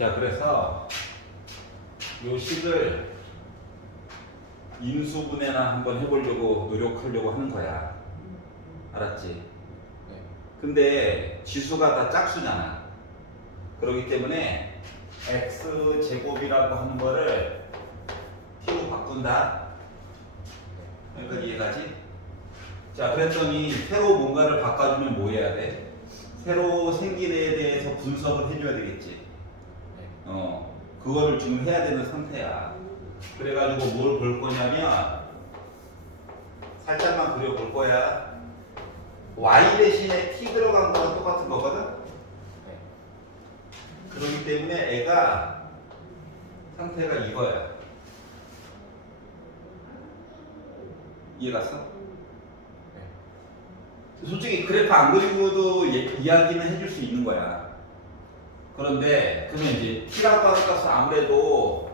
자, 그래서 요 식을 인수분해나 한번 해보려고 노력하려고 하는 거야. 알았지? 네. 근데 지수가 다 짝수잖아. 그렇기 때문에 x제곱이라고 하는 거를 t로 바꾼다. 그러니까 이해가지? 자, 그랬더니 새로 뭔가를 바꿔주면 뭐 해야 돼? 새로 생긴 애에 대해서 분석을 해줘야 되겠지. 네. 그거를 지금 해야 되는 상태야. 그래가지고 뭘 볼 거냐면 살짝만 그려볼 거야. y 대신에 t 들어간 거랑 똑같은 거거든? 네. 그렇기 때문에 애가 상태가 이거야. 이해갔어? 네. 솔직히 그래프 안 그리고도 이야기는 해줄 수 있는 거야. 그런데 그러면 이제 t라고 하는 값은 아무래도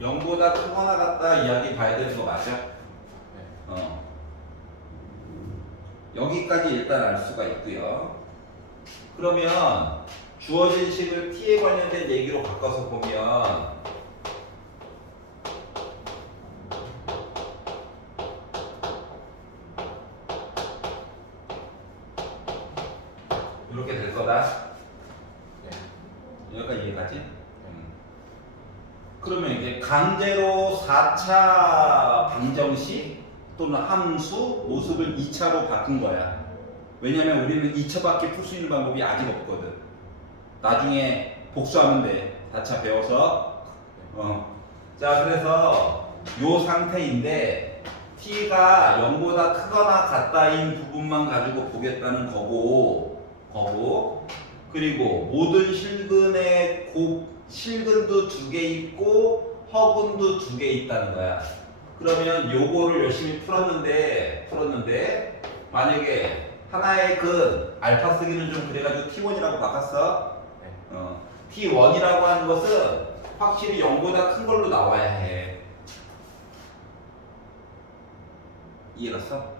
0보다 크거나 같다 이야기 봐야 되는 거 맞아? 네. 여기까지 일단 알 수가 있고요. 그러면 주어진 식을 t에 관련된 얘기로 바꿔서 보면 이렇게 될 거다. 네. 여기까지 이해가지? 그러면 이제 강제로 4차 방정식 또는 함수 모습을 2차로 바꾼 거야. 왜냐면 우리는 2차밖에 풀 수 있는 방법이 아직 없거든. 나중에 복수하면 돼. 4차 배워서. 자, 그래서 요 상태인데 t가 0보다 크거나 같다인 부분만 가지고 보겠다는 거고 그리고 모든 실근에 실근도 2개 있고 허근도 2개 있다는 거야. 그러면 요거를 열심히 풀었는데 만약에 하나의 근 알파 쓰기는 좀 그래가지고 t1이라고 바꿨어. t1이라고 하는 것은 확실히 0보다 큰 걸로 나와야 해. 이해갔어?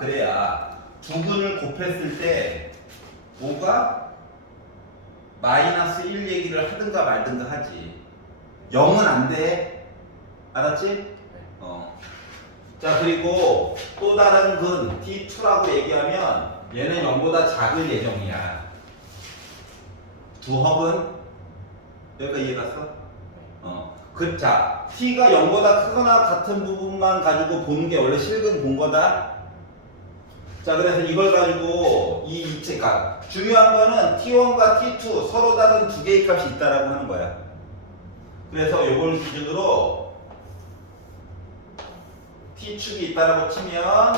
그래야 두 근을 곱했을 때 뭐가 마이너스 1 얘기를 하든가 말든가 하지. 0은 안 돼. 알았지? 자, 그리고 또 다른 근 T2라고 얘기하면 얘는 0보다 작을 예정이야. 두 합은 여기까지 이해갔어? 자, T가 0보다 크거나 같은 부분만 가지고 보는 게 원래 실근 본 거다. 자, 그래서 이걸 가지고 이 이체값 중요한 거는 T1과 T2 서로 다른 두 개의 값이 있다라고 하는 거야. 그래서 이걸 기준으로 T축이 있다라고 치면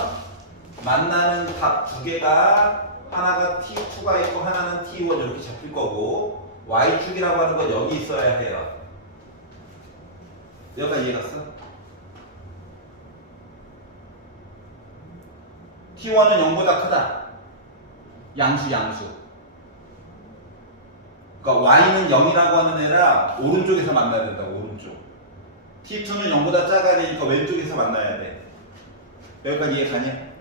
만나는 값 두 개가 하나가 T2가 있고 하나는 T1 이렇게 잡힐 거고 Y축이라고 하는 건 여기 있어야 해요. 여기까지 이해갔어? T1은 0보다 크다. 양수. 그러니까 Y는 0이라고 하는 애라 오른쪽에서 만나야 된다. 오른쪽. T2는 0보다 작아야 되니까 왼쪽에서 만나야 돼. 여기까지 이해가냐? 네.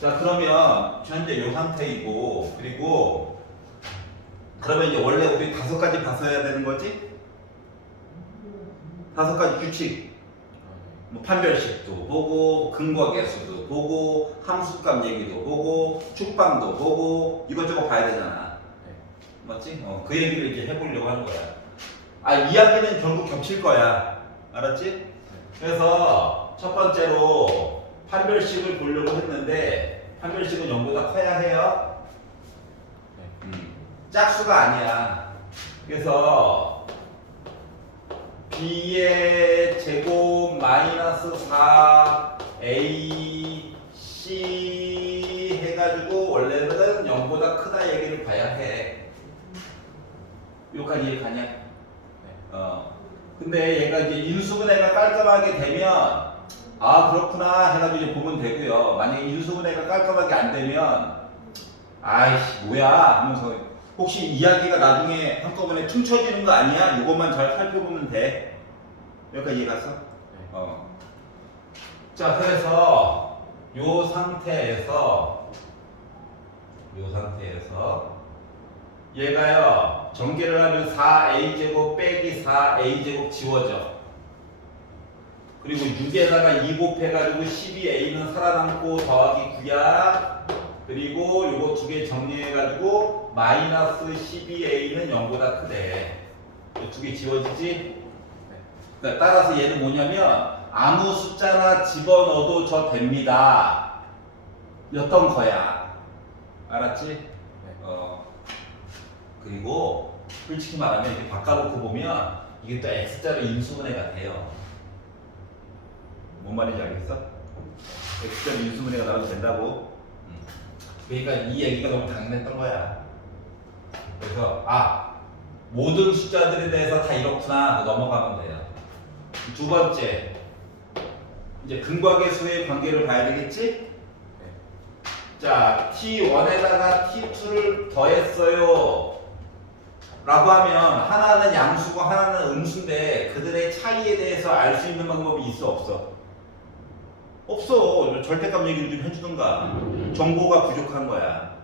자, 그러면 현재 이 상태이고 그리고 그러면 이제 원래 우리 5가지 봤어야 되는 거지? 5가지 규칙. 뭐 판별식도 보고 근과 계수도 보고 함수값 얘기도 보고 축방도 보고 이것저것 봐야 되잖아. 맞지? 그 얘기를 이제 해보려고 하는 거야. 이야기는 결국 겹칠 거야. 알았지? 그래서 첫 번째로 판별식을 보려고 했는데 판별식은 0보다 커야 해요. 짝수가 아니야. 그래서 b의 제곱 마이너스 4ac 해가지고 원래는 0보다 크다 얘기를 봐야 해. 여기까지 이해가냐? 근데 얘가 이제 인수분해가 깔끔하게 되면 그렇구나 해가지고 이제 보면 되고요. 만약에 인수분해가 깔끔하게 안 되면 아이씨 뭐야 하면서 혹시 이야기가 나중에 한꺼번에 퉁쳐지는 거 아니야? 이것만 잘 살펴보면 돼. 여기까지 이해갔어? 자, 그래서 요 상태에서 얘가요 전개를 하면 4a제곱 빼기 4a제곱 지워져. 그리고 6에다가 2 곱해가지고 12a는 살아남고 더하기 9야. 그리고 요거 두 개 정리해가지고 마이너스 12a는 0보다 크대. 이 두 개 지워지지? 그러니까 따라서 얘는 뭐냐면 아무 숫자나 집어넣어도 저 됩니다. 였던 거야. 알았지? 그리고 솔직히 말하면 이렇게 바꿔놓고 보면 이게 또 x자로 인수분해가 돼요. 뭔 말인지 알겠어? x자로 인수분해가 나와도 된다고. 그러니까 이 얘기가 너무 당연했던 거야. 그래서 모든 숫자들에 대해서 다 이렇구나 넘어가면 돼요. 두 번째, 이제 근과계 수의 관계를 봐야 되겠지? 자, t1에다가 t2를 더했어요 라고 하면 하나는 양수고 하나는 음수인데 그들의 차이에 대해서 알 수 있는 방법이 있어 없어? 없어. 절대값 얘기를 좀 해주던가. 정보가 부족한 거야.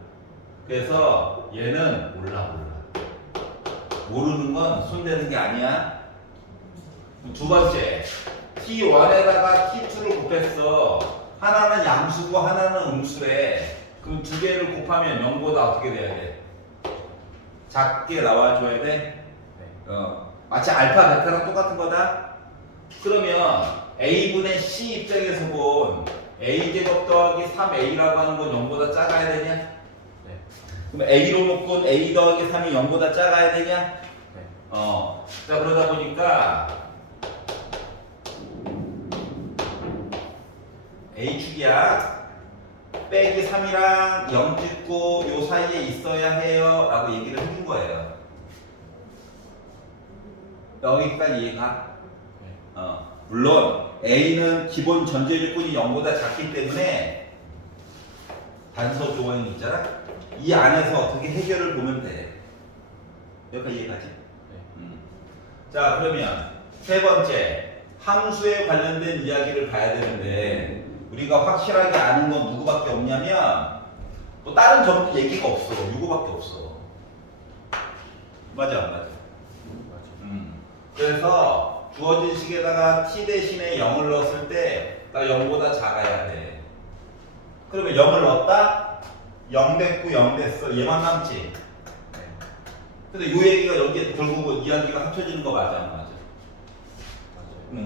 그래서 얘는 몰라. 모르는 건 손대는 게 아니야. 두 번째, t1에다가 t2를 곱했어. 하나는 양수고 하나는 음수래. 그럼 두 개를 곱하면 0보다 어떻게 돼야 돼? 작게 나와줘야 돼? 마치 알파, 베타랑 똑같은 거다? 그러면 a분의 c 입장에서 본 a제곱 더하기 3a라고 하는 건 0보다 작아야 되냐? 그럼 a로 묶은 a 더하기 3이 0보다 작아야 되냐? 자, 그러다 보니까 a축이야. 빼기 3이랑 0 찍고 요 사이에 있어야 해요 라고 얘기를 해준 거예요. 여기까지 이해가? 물론 a는 기본 전제 조건이 0보다 작기 때문에 단서 조건이 있잖아. 이 안에서 어떻게 해결을 보면 돼. 여기까지 이해가지? 자, 그러면 세 번째, 함수에 관련된 이야기를 봐야 되는데 우리가 확실하게 아는 건 누구밖에 없냐면 뭐 다른 점 얘기가 없어. 누구밖에 없어. 맞아 안 맞아? 그래서 주어진 식에다가 t 대신에 0을 넣었을 때 나 0보다 작아야 돼. 그러면 0을 넣었다? 0 됐고 0 됐어. 얘만 남지? 근데 요 얘기가 여기에 결국은 이야기가 합쳐지는 거 맞아 안 맞아?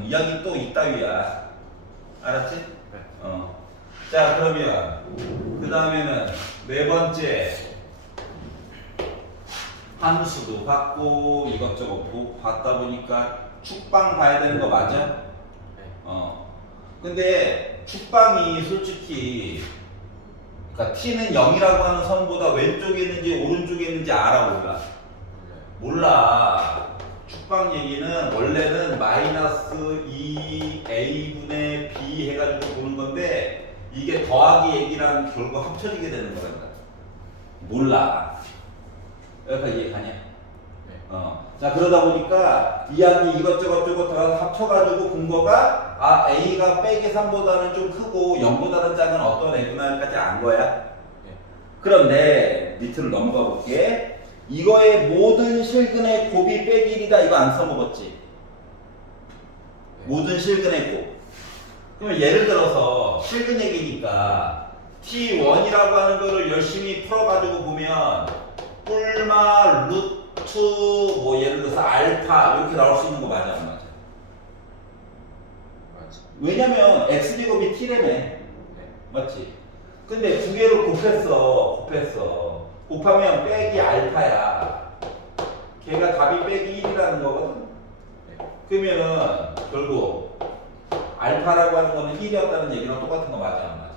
이야기 또 이따위야. 알았지? 자, 그러면 그 다음에는 네 번째, 함수도 봤고 이것저것 봤다 보니까 축방 봐야 되는 거 맞아? 근데 축방이 솔직히 그러니까 t는 0이라고 하는 선보다 왼쪽에 있는지 오른쪽에 있는지 알아 몰라? 몰라. 축방 얘기는 원래는 마이너스 2a분의 b 해가지고 보는 건데 이게 더하기 얘기랑 결국 합쳐지게 되는 거란다. 몰라. 여기까지 이해가냐? 자, 그러다 보니까 이야기 이것저것 다 합쳐가지고 본 거가 a가 빼기 3보다는 좀 크고 0보다는 작은 어떤 애구나까지 안 거야. 그런데 밑으로 넘어가 볼게. 이거의 모든 실근의 곱이 빼기 1이다. 이거 안 써먹었지? 모든 실근의 곱. 그러면 예를 들어서 실근 얘기니까 t1이라고 하는 거를 열심히 풀어가지고 보면 뿔마, 루트, 뭐 예를 들어서 알파 이렇게 나올 수 있는 거 맞아 안 맞아? 왜냐면 x제곱이 t라며. 맞지? 근데 두 개를 곱했어. 곱하면 빼기 알파야. 걔가 답이 빼기 1이라는 거거든. 그러면은 결국 알파라고 하는 거는 1이었다는 얘기랑 똑같은 거 맞아 안 맞아?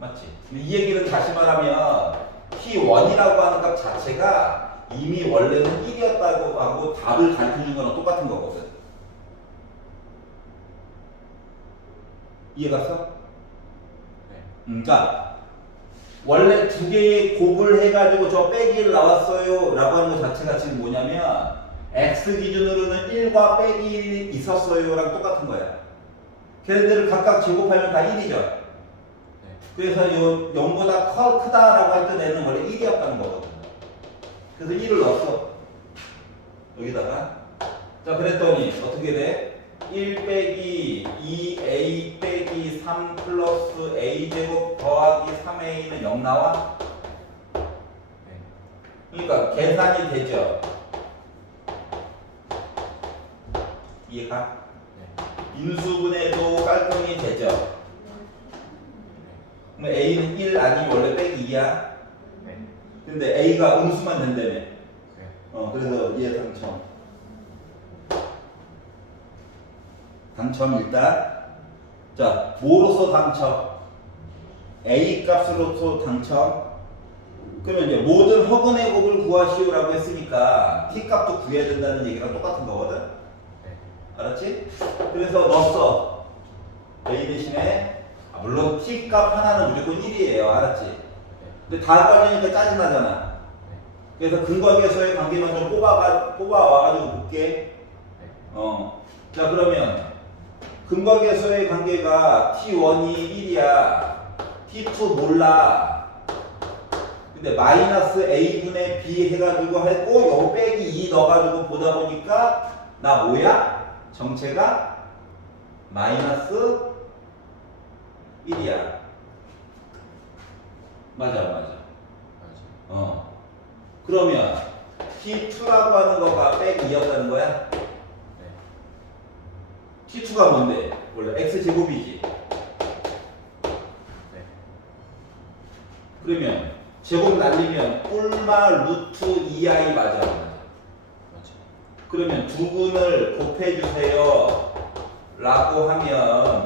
맞지? 이 얘기를 다시 말하면 t1이라고 하는 값 자체가 이미 원래는 1이었다고 하고 답을 가르쳐준 거랑 똑같은 거거든. 이해갔어? 그러니까 원래 두 개의 곱을 해가지고 저 빼기를 나왔어요 라고 하는 것 자체가 지금 뭐냐면 x 기준으로는 1과 빼기 있었어요 랑 똑같은 거야. 걔네들을 각각 제곱하면 다 1이죠. 그래서 요 0보다 크다라고 했던 애는 원래 1이었다는 거거든. 그래서 1을 넣었어. 여기다가. 자, 그랬더니 어떻게 돼? 1 빼기 2a 빼기 3 플러스 a제곱 더하기 3a는 0 나와? 네. 그러니까 계산이 되죠. 이해가? 네. 인수분해도 깔끔히 되죠. 네. 그럼 a는 1 아니면 원래 빼기 2야. 네. 근데 a가 음수만 된다며. 네. 그래서 얘 당첨. 당첨 일단. 자, 뭐로서 당첨? a 값으로서 당첨. 그러면 이제 모든 허근의 곱을 구하시오라고 했으니까 t 값도 구해야 된다는 얘기랑 똑같은 거거든. 네. 알았지? 그래서 넣었어. a 대신에 물론 t 값 하나는 무조건 1이에요. 알았지? 네. 근데 다 관련이니까 짜증나잖아. 네. 그래서 근거계에서의 관계만 좀 뽑아와가지고 볼게. 네. 자, 그러면 근거계에서의 관계가 t1이 1이야. t2 몰라. 근데 마이너스 a분의 b 해가지고 했고 요 빼기 2 넣어가지고 보다 보니까 나 뭐야? 정체가 마이너스 1이야. 맞아. 맞아. 그러면 t2라고 하는 거가 빼기 2였다는 거야? 네. t2가 뭔데? 원래 x제곱이지. 네. 그러면 제곱 날리면 꿀마 루트 2i 맞아. 맞아. 그러면 두 분을 곱해주세요 라고 하면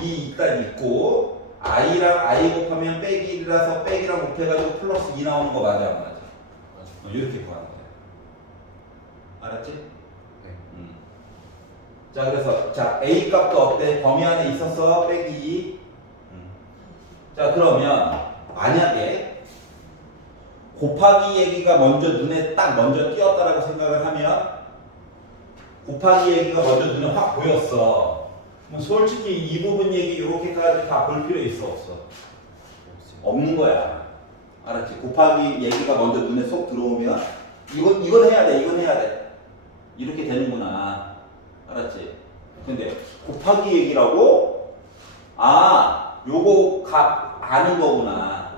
이 일단 있고 i랑 i 곱하면 빼기 1이라서 빼기랑 곱해가지고 플러스 2 나오는 거 맞아 안 맞아? 맞아. 이렇게 구하는 거야. 알았지? 네. 자, 그래서 자 a 값도 어때? 범위 안에 있었어 빼기 2. 자, 그러면 만약에 곱하기 얘기가 눈에 딱 먼저 띄었다라고 생각을 하면 곱하기 얘기가 먼저 눈에 확 보였어. 뭐 솔직히 이 부분 얘기 이렇게까지 다 볼 필요 있어 없어? 없는 거야. 알았지? 곱하기 얘기가 먼저 눈에 쏙 들어오면 이건 해야 돼. 이건 해야 돼. 이렇게 되는구나. 알았지? 근데 곱하기 얘기라고? 요거 값 아는 거구나.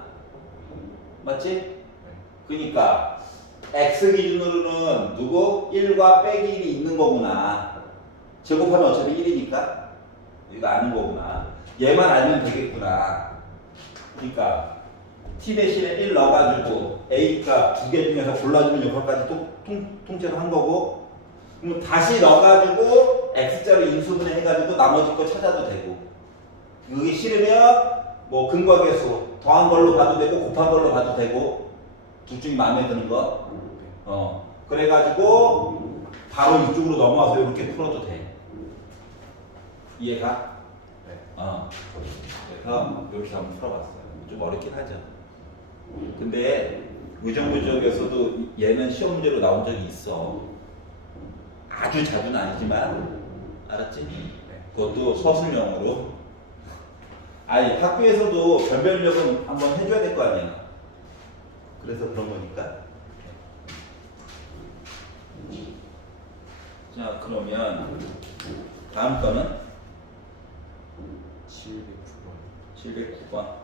맞지? 네. 그러니까 x 기준으로는 누구? 1과 빼기 1이 있는 거구나. 제곱하면 어차피 1이니까 이거 아는 거구나. 얘만 알면 되겠구나. 그러니까 t 대신에 1 넣어가지고 a 값 두 개 중에서 골라주면 여기까지 통째로 한 거고, 그럼 다시 넣어가지고 x자로 인수분해 해가지고 나머지 거 찾아도 되고, 그게 싫으면 뭐 근과계수 더한 걸로 봐도 되고 곱한 걸로 봐도 되고, 둘 중에 마음에 드는 거. 그래가지고 바로 이쪽으로 넘어와서 이렇게 풀어도 돼. 이해가? 네. 그래서 이렇게 한번 풀어봤어요. 좀 어렵긴 하죠. 근데 의정부지역에서도 얘는 시험 문제로 나온 적이 있어. 아주 자주는 아니지만, 알았지? 그것도 서술형으로. 아니, 학교에서도 변별력은 한번 해줘야 될 거 아니야. 그래서 그런 거니까. 자, 그러면 다음 거는 709번. 709번.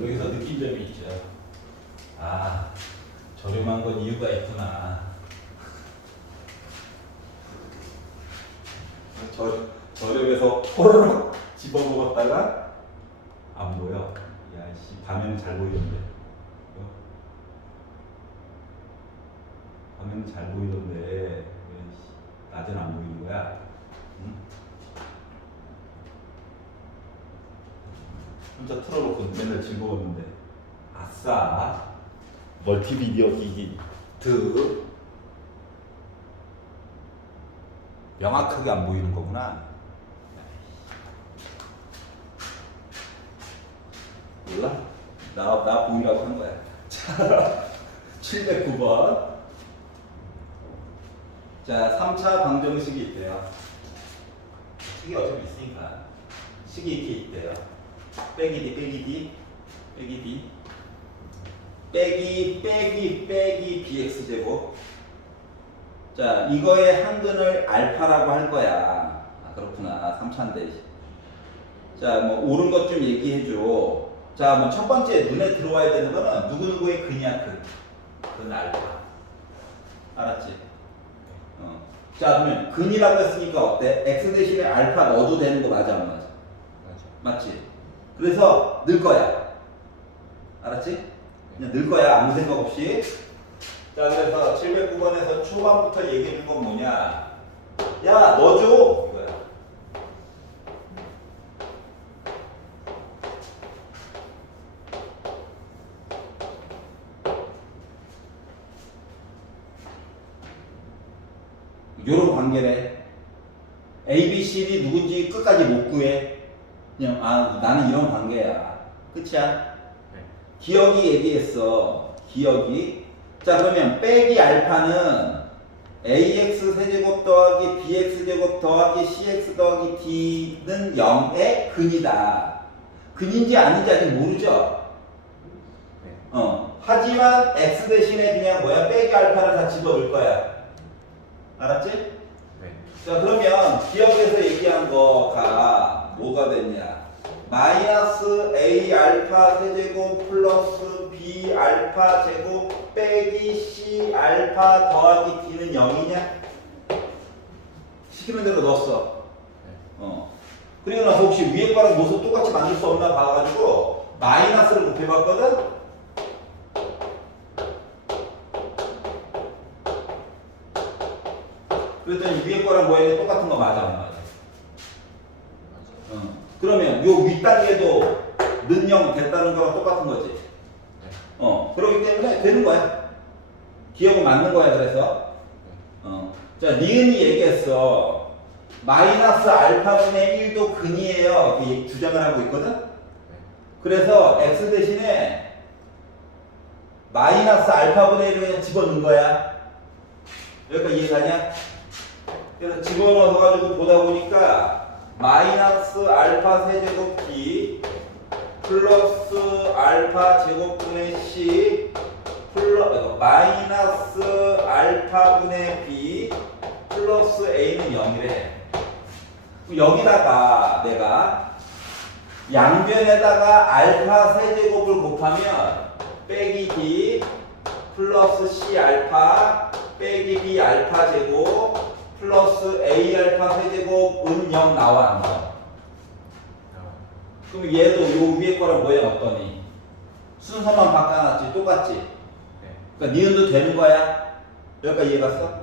여기서 느낀 점이 있죠. 저렴한 건 이유가 있구나. 저렴해서 호로록 집어먹었다가 안 보여. 야씨, 밤에는 잘 보이던데. 밤에는 잘 보이던데 왜 낮에는 안 보이는 거야? 응? 혼자 틀어놓고 맨날 즐거웠는데. 아싸, 멀티미디어 기기 명확하게 안 보이는 거구나. 몰라? 나 보이라고 한 거야. 자, 709번. 자, 3차 방정식이 있대요. 식이 어차피 있으니까. 식이 이렇게 있대요. 빼기 D, 빼기 D, 빼기 D, 빼기 bx제곱. 자, 이거의 한근을 알파라고 할 거야. 아, 그렇구나. 3차인데. 자, 뭐 옳은 것 좀 얘기해 줘. 자, 뭐 첫 번째 눈에 들어와야 되는 거는 누구누구의 근이야, 근. 근 알파. 알았지? 자, 그러면 근이라고 했으니까 어때? x 대신에 알파 넣어도 되는 거 맞아, 안 맞아? 맞아. 맞지? 그래서 넣을 거야. 알았지? 그냥 넣을 거야, 아무 생각 없이. 자, 그래서 709번에서 초반부터 얘기해 준 건 뭐냐? 야, 넣어줘! 이거야. 요런 관계래. A, B, C, D 누군지 끝까지 못 구해. 그냥, 아, 나는 이런 관계야. 끝이야? 네. 기억이 얘기했어. 기억이. 자, 그러면 빼기 알파는 ax 세제곱 더하기 bx 제곱 더하기 cx 더하기 d는 0의 근이다. 근인지 아닌지 아직 모르죠? 네. 하지만 x 대신에 그냥 뭐야? 빼기 알파를 다 집어넣을 거야. 알았지? 네. 자, 그러면 기억에서 얘기한 거가 뭐가 됐냐? 마이너스 a 알파 세제곱 플러스 b 알파 제곱 빼기 c 알파 더하기 d는 0이냐? 시키는 대로 넣었어. 네. 그리고 나서 혹시 위에 거랑 모습 똑같이 만들 수 없나 봐가지고 마이너스를 곱해봤거든? 그랬더니 위에 거랑 모양이 똑같은 거 맞아, 안 맞아? 맞아. 그러면 요 윗단계도 는0 됐다는 거랑 똑같은 거지. 네. 그렇기 때문에 되는 거야. 기억은 맞는 거야, 그래서. 자, 니은이 얘기했어. 마이너스 알파분의 1도 근이에요. 이렇게 주장을 하고 있거든? 네. 그래서 x 대신에 마이너스 알파분의 1을 그냥 집어넣은 거야. 여기까지 이해가냐? 그래서 집어넣어서 가지고 보다 보니까 마이너스 알파 세제곱 b 플러스 알파 제곱분의 c 마이너스 알파분의 b 플러스 a는 0이래. 여기다가 내가 양변에다가 알파 세제곱을 곱하면 빼기 b 플러스 c 알파 빼기 b 알파 제곱 플러스 a 알파 세제곱은 0 나와 안 나와? 그럼 얘도 요 위에 거랑 모양 어떠니? 순서만 바꿔놨지 똑같지? 네. 그러니까 니은도 되는 거야? 여기까지 이해 갔어?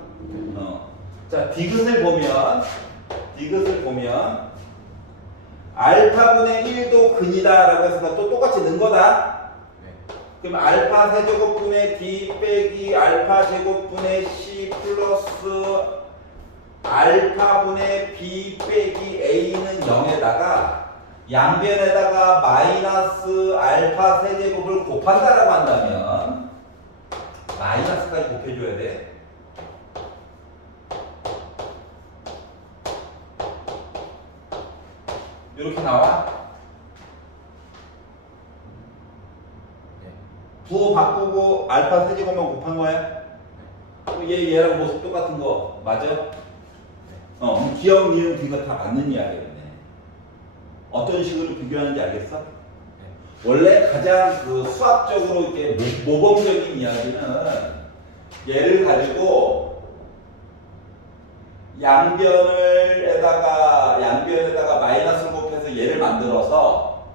자, 디귿을 보면 알파분의 1도 근이다 라고 해서 또 똑같이 넣은 거다. 네. 그럼 알파 세제곱분의 d 빼기 알파 제곱분의 c 플러스 알파분의 b 빼기 a는 0에다가 양변에다가 마이너스 알파 세제곱을 곱한다라고 한다면 마이너스까지 곱해줘야 돼. 이렇게 나와. 네. 부호 바꾸고 알파 세제곱만 곱한 거야. 그럼 얘랑 모습 똑같은 거 맞아? 기억, 니은, 디귿 다 맞는 이야기였네. 어떤 식으로 비교하는지 알겠어? 원래 가장 그 수학적으로 이렇게 모범적인 이야기는 얘를 가지고 양변에다가 마이너스를 곱해서 얘를 만들어서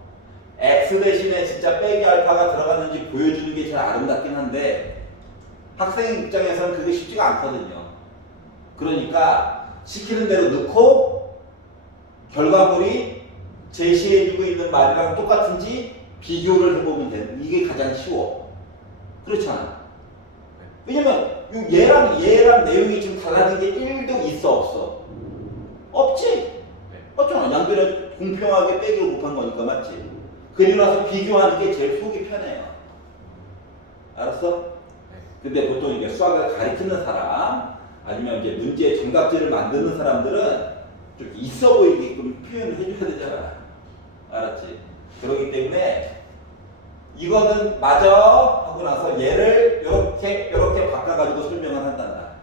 x 대신에 진짜 빼기 알파가 들어갔는지 보여주는 게 제일 아름답긴 한데 학생 입장에서는 그게 쉽지가 않거든요. 그러니까 시키는 대로 넣고 결과물이 제시해주고 있는 말이랑 똑같은지 비교를 해보면 돼. 이게 가장 쉬워. 그렇잖아. 왜냐면 얘랑 내용이 좀 달라진 게 1도 있어 없어? 없지? 없잖아. 양변에 공평하게 빼기를 곱한 거니까 맞지? 그리고 나서 비교하는 게 제일 속이 편해요. 알았어? 네. 근데 보통 이게 수학을 가르치는 사람 아니면 이제 문제 정답지를 만드는 사람들은 좀 있어 보이게끔 표현을 해줘야 되잖아. 알았지? 그렇기 때문에 이거는 맞아 하고 나서 얘를 이렇게 바꿔가지고 설명을 한단다.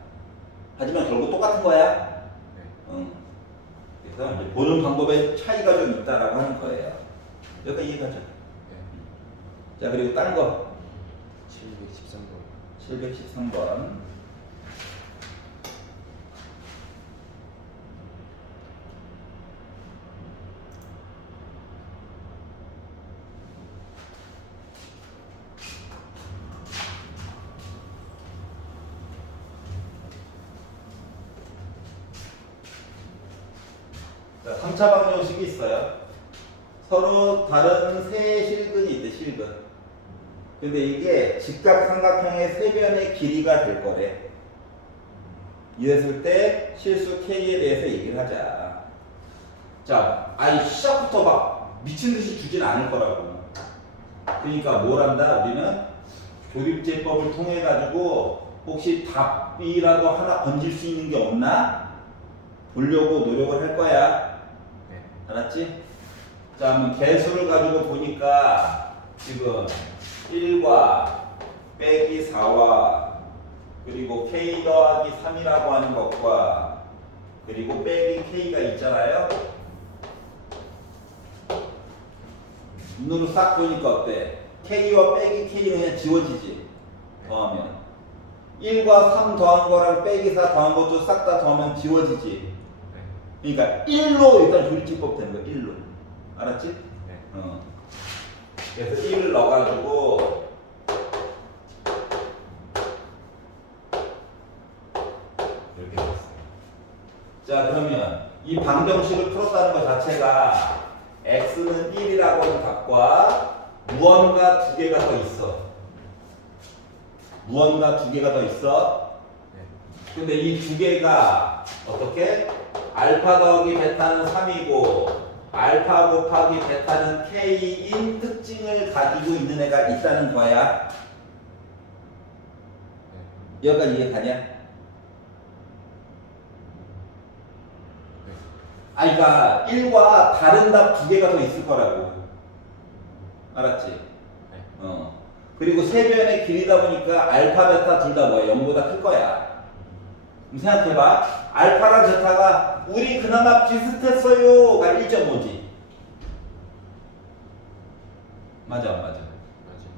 하지만 결국 똑같은 거야. 네. 응. 그래서 이제 보는 방법에 차이가 좀 있다라고 하는 거예요. 여기까지 이해가죠? 네. 자, 그리고 딴 거. 713번. 713번. 자, 3차 방정식이 있어요. 서로 다른 세 실근이 있대, 실근. 근데 이게 직각삼각형의 세 변의 길이가 될 거래. 이랬을 때 실수 K에 대해서 얘기를 하자. 자, 아니 시작부터 막 미친 듯이 주진 않을 거라고. 그러니까 뭘 한다? 우리는 조립제법을 통해 가지고 혹시 답이라도 하나 건질 수 있는 게 없나? 보려고 노력을 할 거야. 네. 알았지? 자, 한번 개수를 가지고 보니까 지금 1과 빼기 4와 그리고 K 더하기 3이라고 하는 것과 그리고 빼기 K가 있잖아요. 눈으로 싹 보니까 어때? K와 빼기 K는 그냥 지워지지. 더하면 1과 3 더한 거랑 빼기 4 더한 것도 싹 다 더하면 지워지지. 네. 그러니까 1로 일단 조립지법 되는 거야. 1로. 알았지? 네. 그래서 1을 넣어가지고 이렇게 됐어요. 자, 그러면 이 방정식을 풀었다는 것 자체가 x는 1이라고 하는 값과 무언가 두 개가 더 있어. 무언가 두 개가 더 있어. 네. 근데 이 두 개가 어떻게? 알파 더하기 베타는 3이고 알파 곱하기 베타는 K인 특징을 가지고 있는 애가 있다는 거야. 네. 여기까지 이해 가냐? 네. 그러니까 1과 다른 답 두 개가 더 있을 거라고. 알았지? 네. 그리고 세 변의 길이다 보니까 알파, 베타 둘 다 뭐야? 0보다 클 거야. 그럼 생각해봐. 알파랑 베타가 우리 그나마 비슷했어요가 1.5지. 맞아, 안 맞아?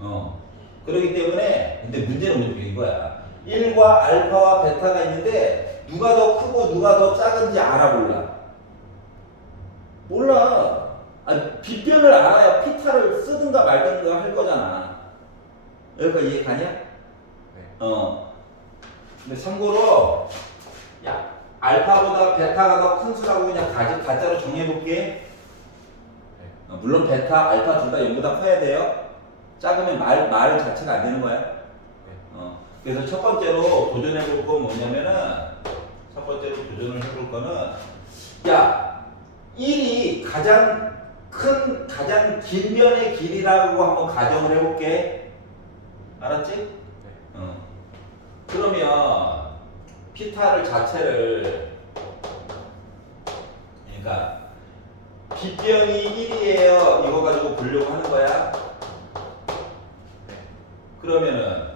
맞아요. 그렇기 때문에 근데 문제는 뭐냐 이거야. 1과 알파와 베타가 있는데 누가 더 크고 누가 더 작은지 알아 몰라? 몰라. 아니, 빗변을 알아야 피타를 쓰든가 말든가 할 거잖아. 여기까지 이해 가냐? 네. 근데 참고로 야 알파보다 베타가 더 큰 수라고 그냥 가짜로 정해볼게. 네. 물론 베타, 알파 둘 다 0보다 커야 돼요. 작으면 말 자체가 안 되는 거야. 네. 그래서 첫 번째로 도전해볼 건 뭐냐면은 첫 번째로 도전을 해볼 거는 야 1이 가장 큰 가장 긴 변의 길이라고 한번 가정을 해볼게. 알았지? 네. 그러면 피타를 자체를 그러니까 빗변이 1이에요. 이거 가지고 보려고 하는 거야. 네. 그러면은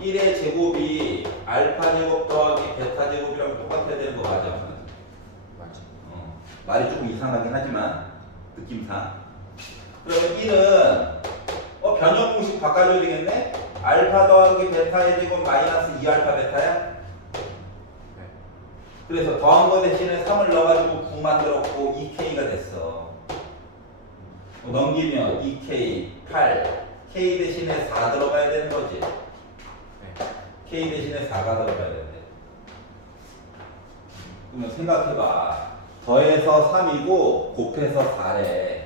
1의 제곱이 알파 제곱 더하기 베타 제곱이랑 똑같아야 되는 거 맞아? 맞죠. 말이 조금 이상하긴 하지만 느낌상. 그러면 1은 변형 공식 바꿔줘야 되겠네? 알파 더하기 베타의 제곱 마이너스 2알파 베타야? 네. 그래서 더한 거 대신에 3을 넣어가지고 9 만들었고 2K가 됐어. 넘기면 2K, 8, K 대신에 4 들어가야 되는 거지. 네. K 대신에 4가 들어가야 되는데. 그러면 생각해봐. 더해서 3이고 곱해서 4래.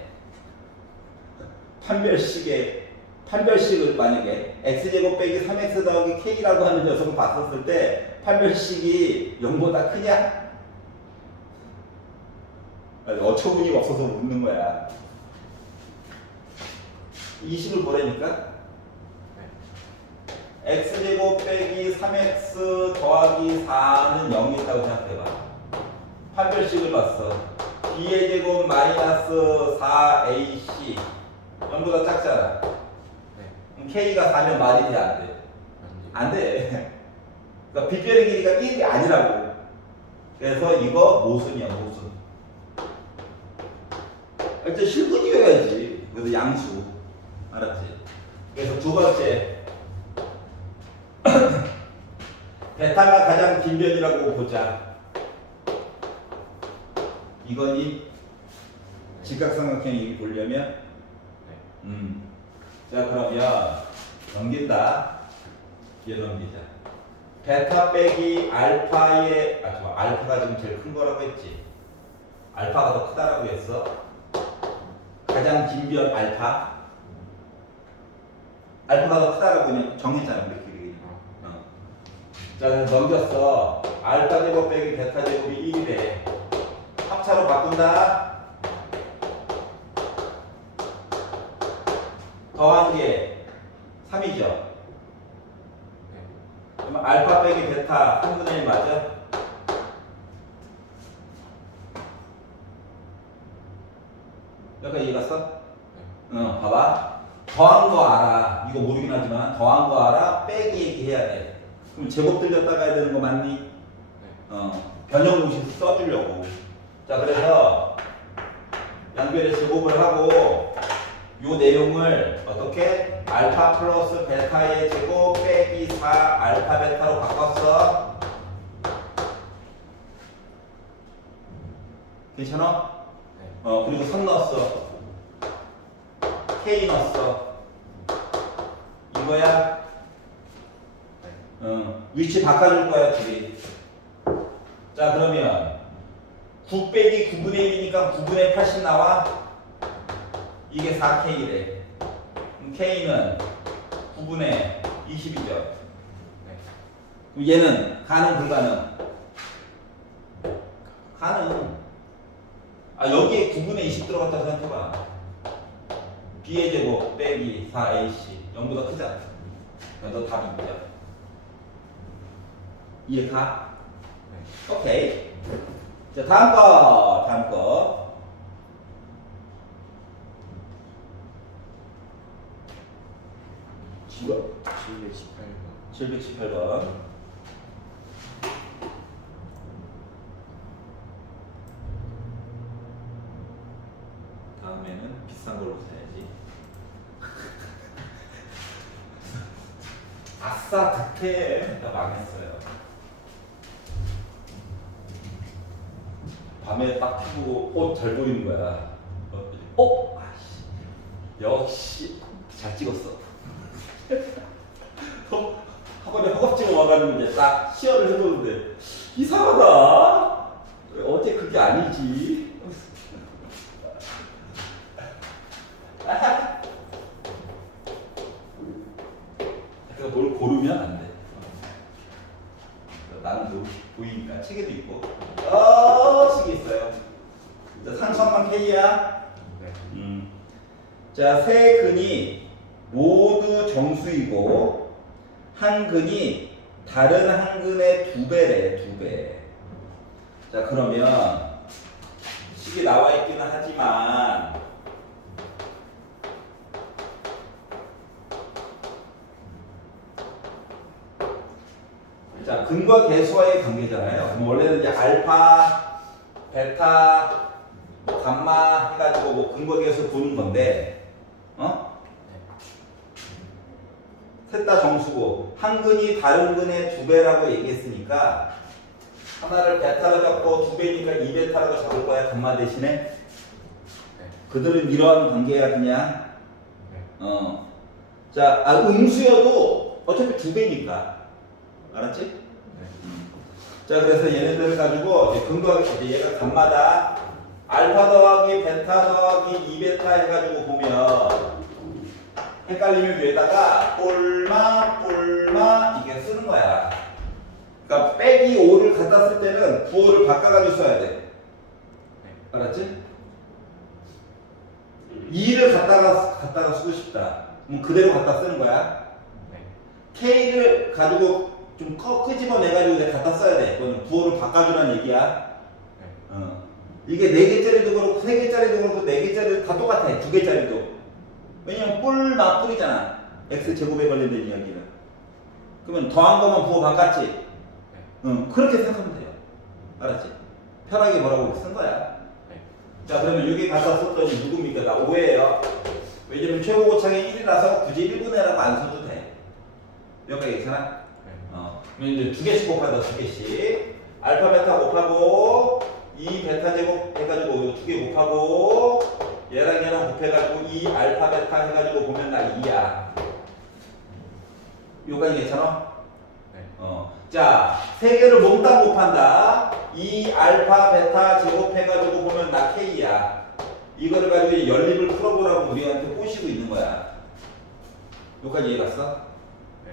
판별식을 만약에 x제곱 빼기 3x 더하기 k라고 하는 녀석을 봤었을 때 판별식이 0보다 크냐? 어처구니가 없어서 묻는 거야. 이 식을 보라니까 네. x제곱 빼기 3x 더하기 4는 0이 있다고 생각해봐. 판별식을 봤어. b의 제곱 마이너스 4ac 0보다 작잖아. 네. 그럼 k가 4면 말이 돼, 안 돼? 안 돼. 그러니까 빗변의 길이가 1이 아니라고. 그래서 이거 모순이야, 모순. 일단 실근이어야지. 그래서 양수. 알았지? 그래서 두 번째. 베타가 가장 긴 변이라고 보자. 이거니 직각삼각형이 보려면 자 그러면 넘긴다. 얘 넘기자. 베타 빼기 알파의 알파가 지금 제일 큰 거라고 했지. 알파가 더 크다라고 했어. 가장 긴 변 알파. 알파가 더 크다라고 그냥 정했잖아 우리끼리. 자 그래서 넘겼어. 알파 제곱 빼기 베타 제곱이 1이래. 합차로 바꾼다. 더한 게 3이죠. 그러면 알파 빼기 베타 3분의 1 맞아? 여기까지 이해 갔어? 봐봐. 더한 거 알아. 이거 모르긴 하지만 더한 거 알아. 빼기 얘기해야 돼. 그럼 제곱 들렸다 가야 되는 거 맞니? 변형 공식 써주려고. 자 그래서 양변의 제곱을 하고 요 내용을 어떻게? 알파 플러스 베타의 제곱 빼기 4 알파 베타로 바꿨어. 괜찮아? 그리고 3 넣었어. K 넣었어. 이거야? 위치 바꿔줄 거야, 둘이. 자, 그러면 9 빼기 9분의 1이니까 9분의 80 나와? 이게 4K래. 그럼 K는 9분의 20이죠. 그럼 얘는 가능, 불가능? 가능. 여기에 9분의 20 들어갔다 생각해봐. B의 제곱 빼기 4AC 0보다 크잖아. 너 답이 있죠. 이해 가? 오케이. 자, 다음 거. 이거 718번. 다음에는 비싼 걸로 사야지. 아싸 득템. 나 망했어요. 밤에 딱 피고 잘 보이는 거야. 아씨. 역시 잘 찍었어. 학원에 허겁지겁 와가지고 이제 딱 시연을 해보는데 이상하다. 어제 그게 아니지. 그래서 뭘 고르면 안 돼. 나는 보이니까 책에도 있고 식이 있어요. 자, 상수함만 K야. 자, 세 근이 모두 정수이고 한 근이 다른 한 근의 2배래. 2배. 자, 그러면 식이 나와 있기는 하지만 자, 근과 계수와의 관계잖아요. 그럼 원래는 이제 알파, 베타, 감마 해가지고 뭐 근과 계수 보는 건데, 셋 다 정수고 한 근이 다른 근의 2배라고 얘기했으니까 하나를 베타로 잡고 2배니까 2베타라고 잡을 거야. 감마 대신에. 그들은 이러한 관계야 그냥. 자, 음수여도 어차피 2배니까. 알았지? 자, 그래서 얘네들을 가지고 이제 근거하게 이제 얘가 감마다 알파 더하기 베타 더하기 2베타 해가지고 보면 헷갈리면 위에다가 꼴마 이게 쓰는 거야. 그러니까 빼기 5를 갖다 쓸 때는 부호를 바꿔가지고 써야 돼. 알았지? 2를 갖다가 쓰고 싶다. 그럼 그대로 갖다 쓰는 거야. K를 가지고 좀 끄집어내가지고 내가 갖다 써야 돼. 그건 부호를 바꿔주라는 얘기야. 네. 이게 4개짜리도 그렇고 3개짜리도 그렇고 4개짜리도 다 똑같아. 2개짜리도. 왜냐면 뿔 맞뿔이잖아. x제곱에 관련된 이야기는. 그러면 더한 거만 부호 바꿨지. 그렇게 생각하면 돼요. 알았지? 편하게 뭐라고 쓴 거야. 네. 자, 그러면 여기 갖다 썼더니 누굽니까? 나 5예요. 왜냐면 최고 고창이 1이라서 굳이 1분해라고 안 써도 돼. 여기까지 괜찮아? 그러면 이제 2개씩 곱한다, 2개씩. 알파, 베타 곱하고, 2 베타 제곱 해가지고, 2개 곱하고, 얘랑 곱해가지고, 2 알파, 베타 해가지고 보면 나 2야. 여기까지 괜찮아? 네. 자, 3개를 몽땅 곱한다. 2 알파, 베타 제곱해가지고 보면 나 K야. 이거를 가지고 연립을 풀어보라고 우리한테 꼬시고 있는 거야. 여기까지 이해 갔어? 네.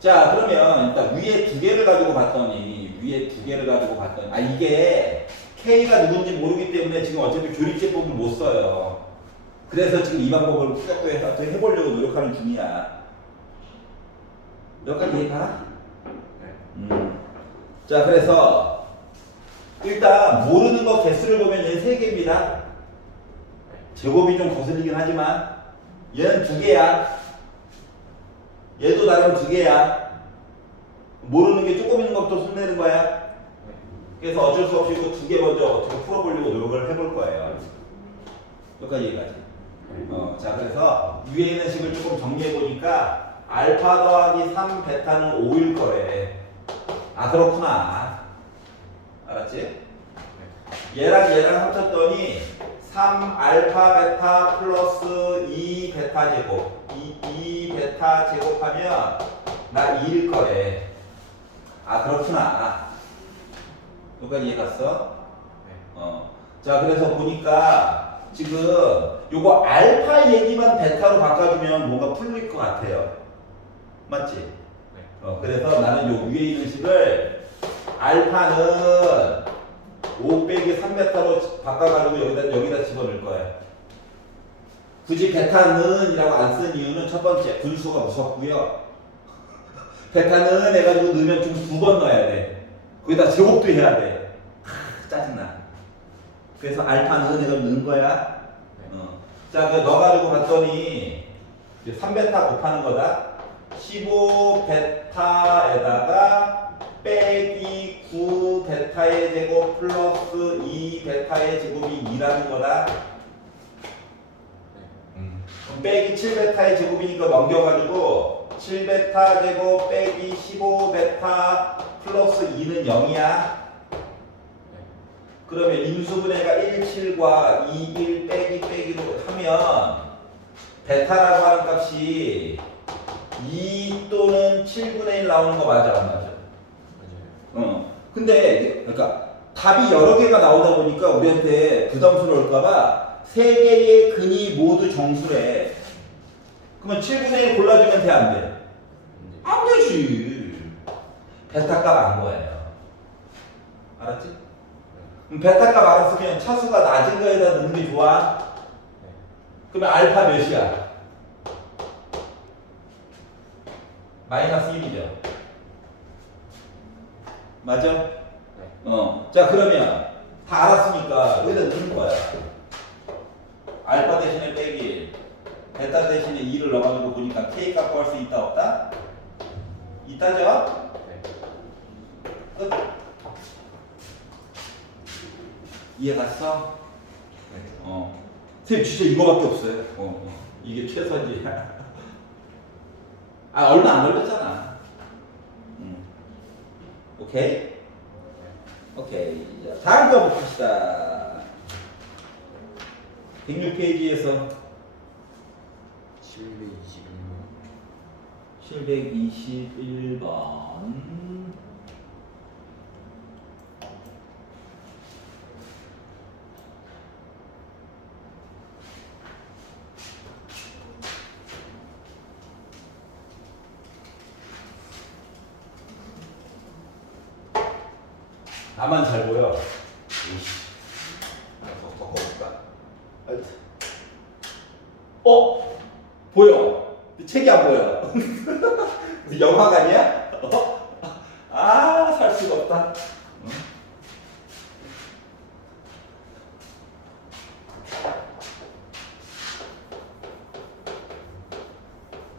자, 그러면 일단 위에 2개를 가지고 봤더니 아, 이게 K가 누군지 모르기 때문에 지금 어차피 조립제법을 못 써요. 그래서 지금 이 방법을 후각도에 해보려고 노력하는 중이야. 여기까지 이해가? 네. 자, 그래서 일단 모르는 거 개수를 보면 얘는 3개입니다. 제곱이 좀 거슬리긴 하지만 얘는 2개야. 얘도 나름 2개야. 모르는 게 조금 있는 것부터 손내는 거야. 그래서 어쩔 수 없이 이거 2개 먼저 어떻게 풀어보려고 노력을 해볼 거예요. 여기까지 이해가지? 자, 그래서 위에 있는 식을 조금 정리해 보니까 알파 더하기 3 베타는 5일 거래. 아, 그렇구나. 알았지? 얘랑 합쳤더니 3 알파 베타 플러스 2 베타 제곱 2 베타 제곱하면 나 2일 거래. 아, 그렇구나. 여기까지 이해 갔어? 자, 그래서 보니까 지금 요거 알파 얘기만 베타로 바꿔주면 뭔가 풀릴 것 같아요. 맞지? 네. 그래서 나는 요 위에 있는 식을 알파는 5 빼기 3베타로 바꿔가지고 여기다 집어넣을 거야. 굳이 베타는 이라고 안 쓴 이유는 첫 번째, 분수가 무섭고요. 베타는 해가지고 넣으면 좀 2번 넣어야 돼. 거기다 제곱도 해야 돼. 짜증나. 그래서 알파는 해가지고 넣은 거야. 자, 그 넣어가지고 봤더니 3베타 곱하는 거다. 15베타에다가 빼기 9 베타의 제곱 플러스 2 베타의 제곱이 2라는 거다. 그럼 빼기 7 베타의 제곱이니까 넘겨가지고 7 베타 제곱 빼기 15 베타 플러스 2는 0이야. 그러면 인수분해가 1, 7과 2, 1 빼기 빼기로 하면 베타라고 하는 값이 2 또는 7분의 1 나오는 거 맞아, 안 맞아? 근데 그러니까 답이 여러 개가 나오다 보니까 우리한테 부담스러울까봐 3개의 근이 모두 정수래. 그러면 7분의 1 골라주면 돼, 안 돼? 안 되지. 베타 값 안 거예요. 알았지? 그럼 베타 값 알았으면 차수가 낮은 거에다 넣는 게 좋아? 그러면 알파 몇이야? 마이너스 1이죠. 맞아? 네. 자, 그러면 다 알았으니까 여기다 넣는 거야. 알파 대신에 빼기, 베타 대신에 2를 넣어가지고 보니까 K 값 구할 수 있다, 없다? 있다죠? 네. 끝. 이해 갔어? 네. 선생님 진짜 이거밖에 없어요. 이게 최선이야. 아, 얼마 안 걸렸잖아. 오케이? 오케이. 자, 다음 거 봅시다. 106페이지에서 721번. 나만 잘 보여. 바꿔볼까? 보여. 책이 안 보여. 영화관이야? 어? 아, 살 수가 없다. 응?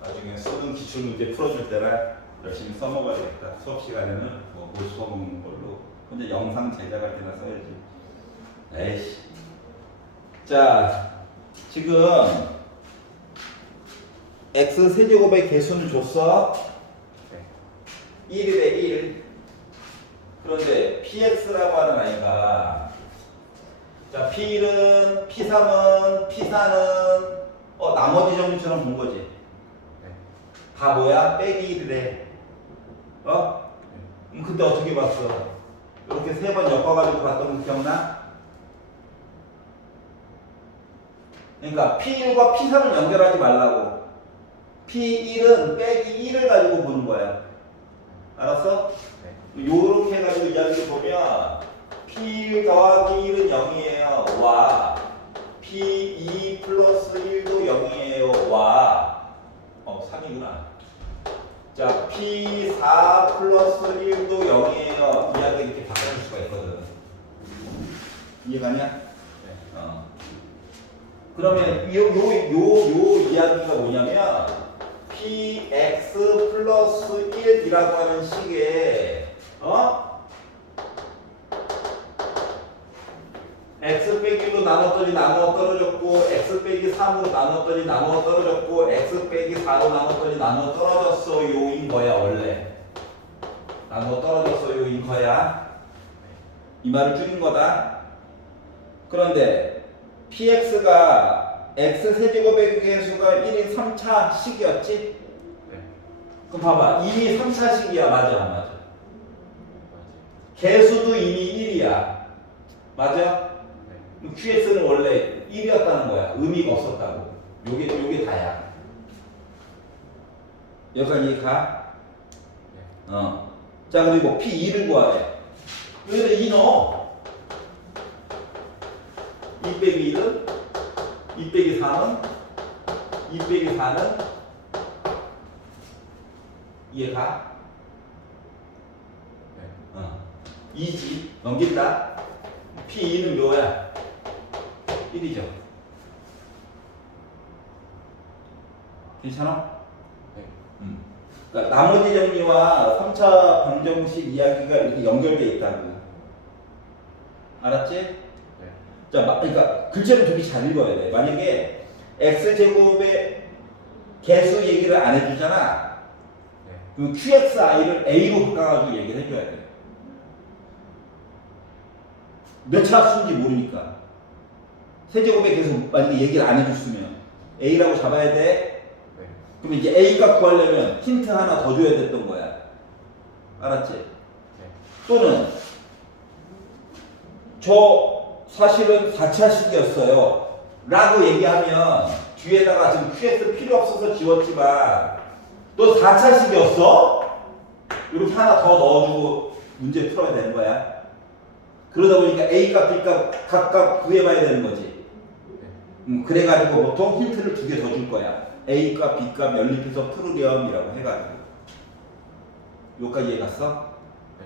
나중에 수능 기출문제 풀어줄 때라 열심히 써먹어야겠다. 수업 시간에는 뭐 못 써먹는 걸로 혼자 영상 제작할 때나 써야지. 에이씨. 자, 지금 x 세제곱의 개수는 줬어. 네. 1이래 1. 그런데 px라고 하는 아이가 자 p1은 p3은 p4는 나머지 정리처럼 본 거지. 네. 다 뭐야? 빼기 1이래. 그때 어떻게 봤어? 이렇게 세 번 엮어가지고 봤던 거 기억나? 그러니까 P1과 P3을 연결하지 말라고. P1은 빼기 1을 가지고 보는 거야. 알았어? 네. 요렇게 해가지고 이야기 보면 P1 더하기 1은 0이에요. 와. P2 플러스 1도 0이에요. 와. 3이구나. 자, P4 플러스 1도 0이에요. 이야기 이렇게 바꿔줄 수가 있거든. 이해가냐? 네. 그러면 요 이야기가 뭐냐면 px 플러스 1이라고 하는 식의 x 빼기 1로 나눴더니 나누어 떨어졌고 x 빼기 3으로 나눴더니 나누어 떨어졌고 x 빼기 4로 나눴더니 나누어 떨어졌어 요인 거야 원래. 나누어 떨어졌어 요인 거야. 이 말을 줄인 거다. 그런데 px가 x 세제곱의 개수가 1인 3차 식이었지? 네. 그럼 봐봐. 이미 3차 식이야. 맞아 안 맞아? 맞아요. 개수도 이미 1이야. 맞아? 네. qx는 원래 1이었다는 거야. 의미가 없었다고. 요게 다야. 여기까지 가? 네. 자, 그리고 p2를 구하래. 여기다 2 넣어. 2 빼기 1은 2 빼기 3은 2 빼기 4는 이해가? 네. 2지. 넘긴다. P2는 뭐야? 1이죠. 괜찮아? 네. 그러니까 나머지 정리와 3차 방정식 이야기가 이렇게 연결돼 있다고. 알았지? 네. 자, 그러니까 글자를 되게 잘 읽어야 돼. 만약에 x제곱의 개수 얘기를 안 해주잖아. 네. 그럼 qxi를 a로 바꿔가지고 얘기를 해줘야 돼. 몇 차 수인지 모르니까. 세제곱의 개수 만약에 얘기를 안 해줬으면 a라고 잡아야 돼. 네. 그럼 이제 a 값 구하려면 힌트 하나 더 줘야 됐던 거야. 알았지? 네. 또는 저 사실은 4차식이었어요 라고 얘기하면 뒤에다가 지금 qx 필요 없어서 지웠지만 또 4차식이었어? 이렇게 하나 더 넣어주고 문제 풀어야 되는 거야. 그러다 보니까 a값 b값 각각 구해봐야 되는 거지. 그래가지고 보통 힌트를 2개 더 줄 거야. a값 b값 연립해서 풀으렴이라고 해가지고. 여기까지 이해 갔어? 네.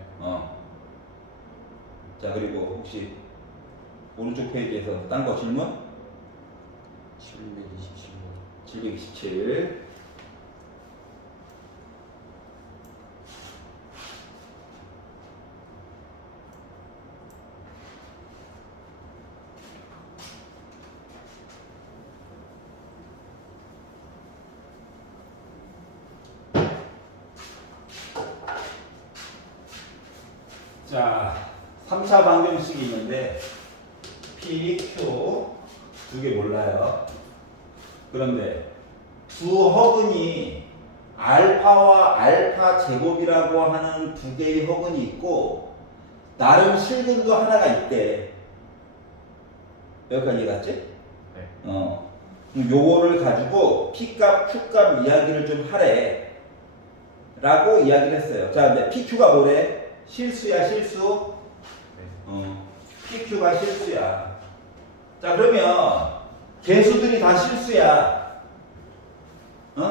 자, 그리고 혹시 오른쪽 페이지에서 딴 거 질문? 727번. 727. 자, 3차 방정식이 있는데 P, Q 2개 몰라요. 그런데 두 허근이 알파와 알파 제곱이라고 하는 2개의 허근이 있고 나름 실근도 하나가 있대. 여기까지 갔지? 네. 그럼 요거를 가지고 P값, Q값 이야기를 좀 하래 라고 이야기를 했어요. 자, 근데 PQ가 뭐래? 실수야, 실수? 네. PQ가 실수야. 자, 그러면 개수들이 다 실수야. 네.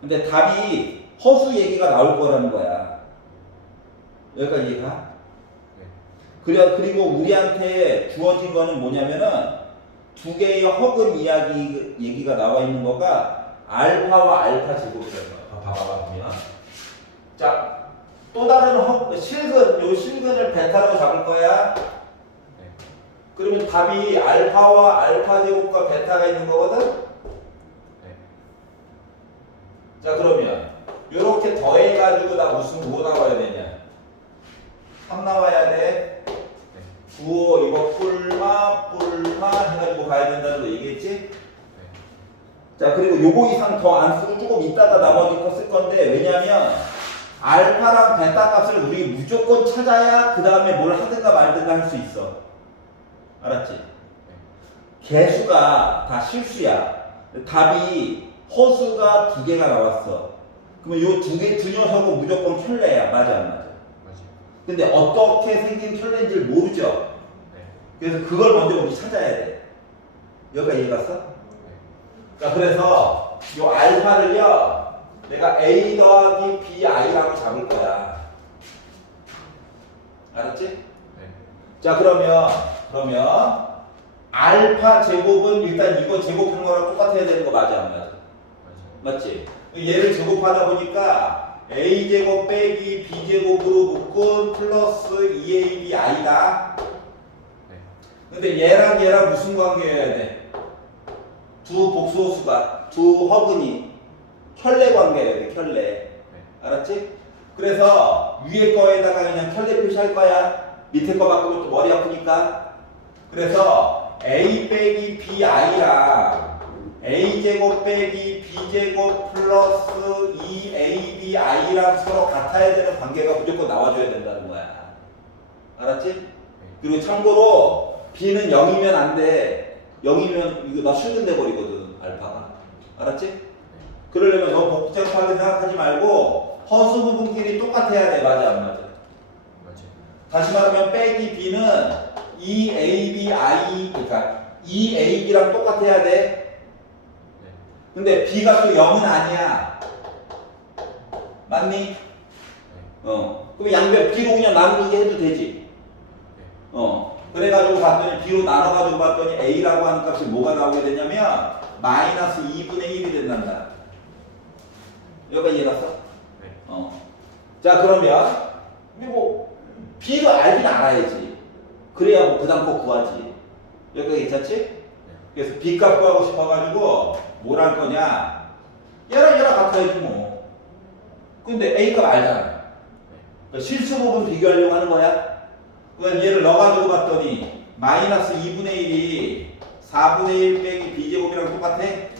근데 답이 허수 얘기가 나올 거라는 거야. 여기까지 이해가? 네. 그리고 우리한테 주어진 거는 뭐냐면은 두 개의 허근 이야기 얘기가 나와 있는 거가 알파와 알파 제곱이라는 거야. 봐봐 보면. 자, 또 다른 실근, 요 실근을 베타로 잡을 거야. 네. 그러면 답이 알파와 알파 제곱과 베타가 있는 거거든. 네. 자, 그러면 요렇게 더해가지고 나 무슨 뭐 나와야 되냐? 3 나와야 돼. 네. 9, 이거 뿔마 해가지고 가야 된다는 거 얘기했지? 네. 자, 그리고 요거 이상 더 안 쓰고 조금 이따가 나머지 거 쓸 건데, 왜냐면 알파랑 베타 값을 우리 무조건 찾아야 그 다음에 뭘 하든가 말든가 할 수 있어. 알았지? 개수가 다 실수야. 답이 허수가 2개가 나왔어. 그러면 요 두 녀석은 무조건 켤레야. 맞아 안 맞아? 맞아요. 근데 어떻게 생긴 켤레인지를 모르죠. 네. 그래서 그걸 먼저 우리 찾아야 돼. 여기가 이해 갔어? 네. 자, 그래서 요 알파를요, 내가 A 더하기 BI라고 잡을 거야. 알았지? 네. 자, 그러면 알파 제곱은 일단 이거 제곱한 거랑 똑같아야 되는 거 맞아 안 맞아? 맞아요. 맞지? 얘를 제곱하다 보니까 A 제곱 빼기 B 제곱으로 묶은 플러스 2AB I다. 네. 근데 얘랑 무슨 관계여야 돼? 두 복수호수가, 두 허근이 켤레 관계여야 돼, 켤레. 네. 알았지? 그래서 위에 거에다가 그냥 켤레 표시할 거야. 밑에 거 바꾸면 또 머리 아프니까. 그래서 A 빼기 BI랑 A 제곱 빼기 B 제곱 플러스 2ABI랑 서로 같아야 되는 관계가 무조건 나와줘야 된다는 거야. 알았지? 그리고 참고로 B는 0이면 안 돼. 0이면 이거 나 실근돼 버리거든, 알파가. 알았지? 그러려면 너무 복잡하게 생각하지 말고 허수 부분끼리 똑같아야 돼. 맞아 안 맞아? 맞아요. 다시 말하면 빼기 B는 2ABI, 그러니까 2AB랑 똑같아야 돼. 네. 근데 B가 또 0은 아니야. 맞니? 네. 그럼 양변 B로 그냥 나누게 해도 되지. 그래가지고 봤더니 B로 나눠가지고 봤더니 A라고 하는 값이 뭐가 나오게 되냐면 마이너스 2분의 1이 된단다. 여기까지 이해 갔어? 네. 자, 그러면 뭐 B를 알긴 알아야지. 그래야 뭐 그 다음 거 구하지. 여기까지 괜찮지? 네. 그래서 B 값 구하고 싶어가지고 뭘 할 거냐? 얘랑 같아야지 뭐. 근데 A 값 알잖아. 그러니까 실수 부분 비교하려고 하는 거야. 그러니까 얘를 넣어가지고 봤더니 마이너스 2분의 1이 4분의 1 빼기 B제곱이랑 똑같아? 네.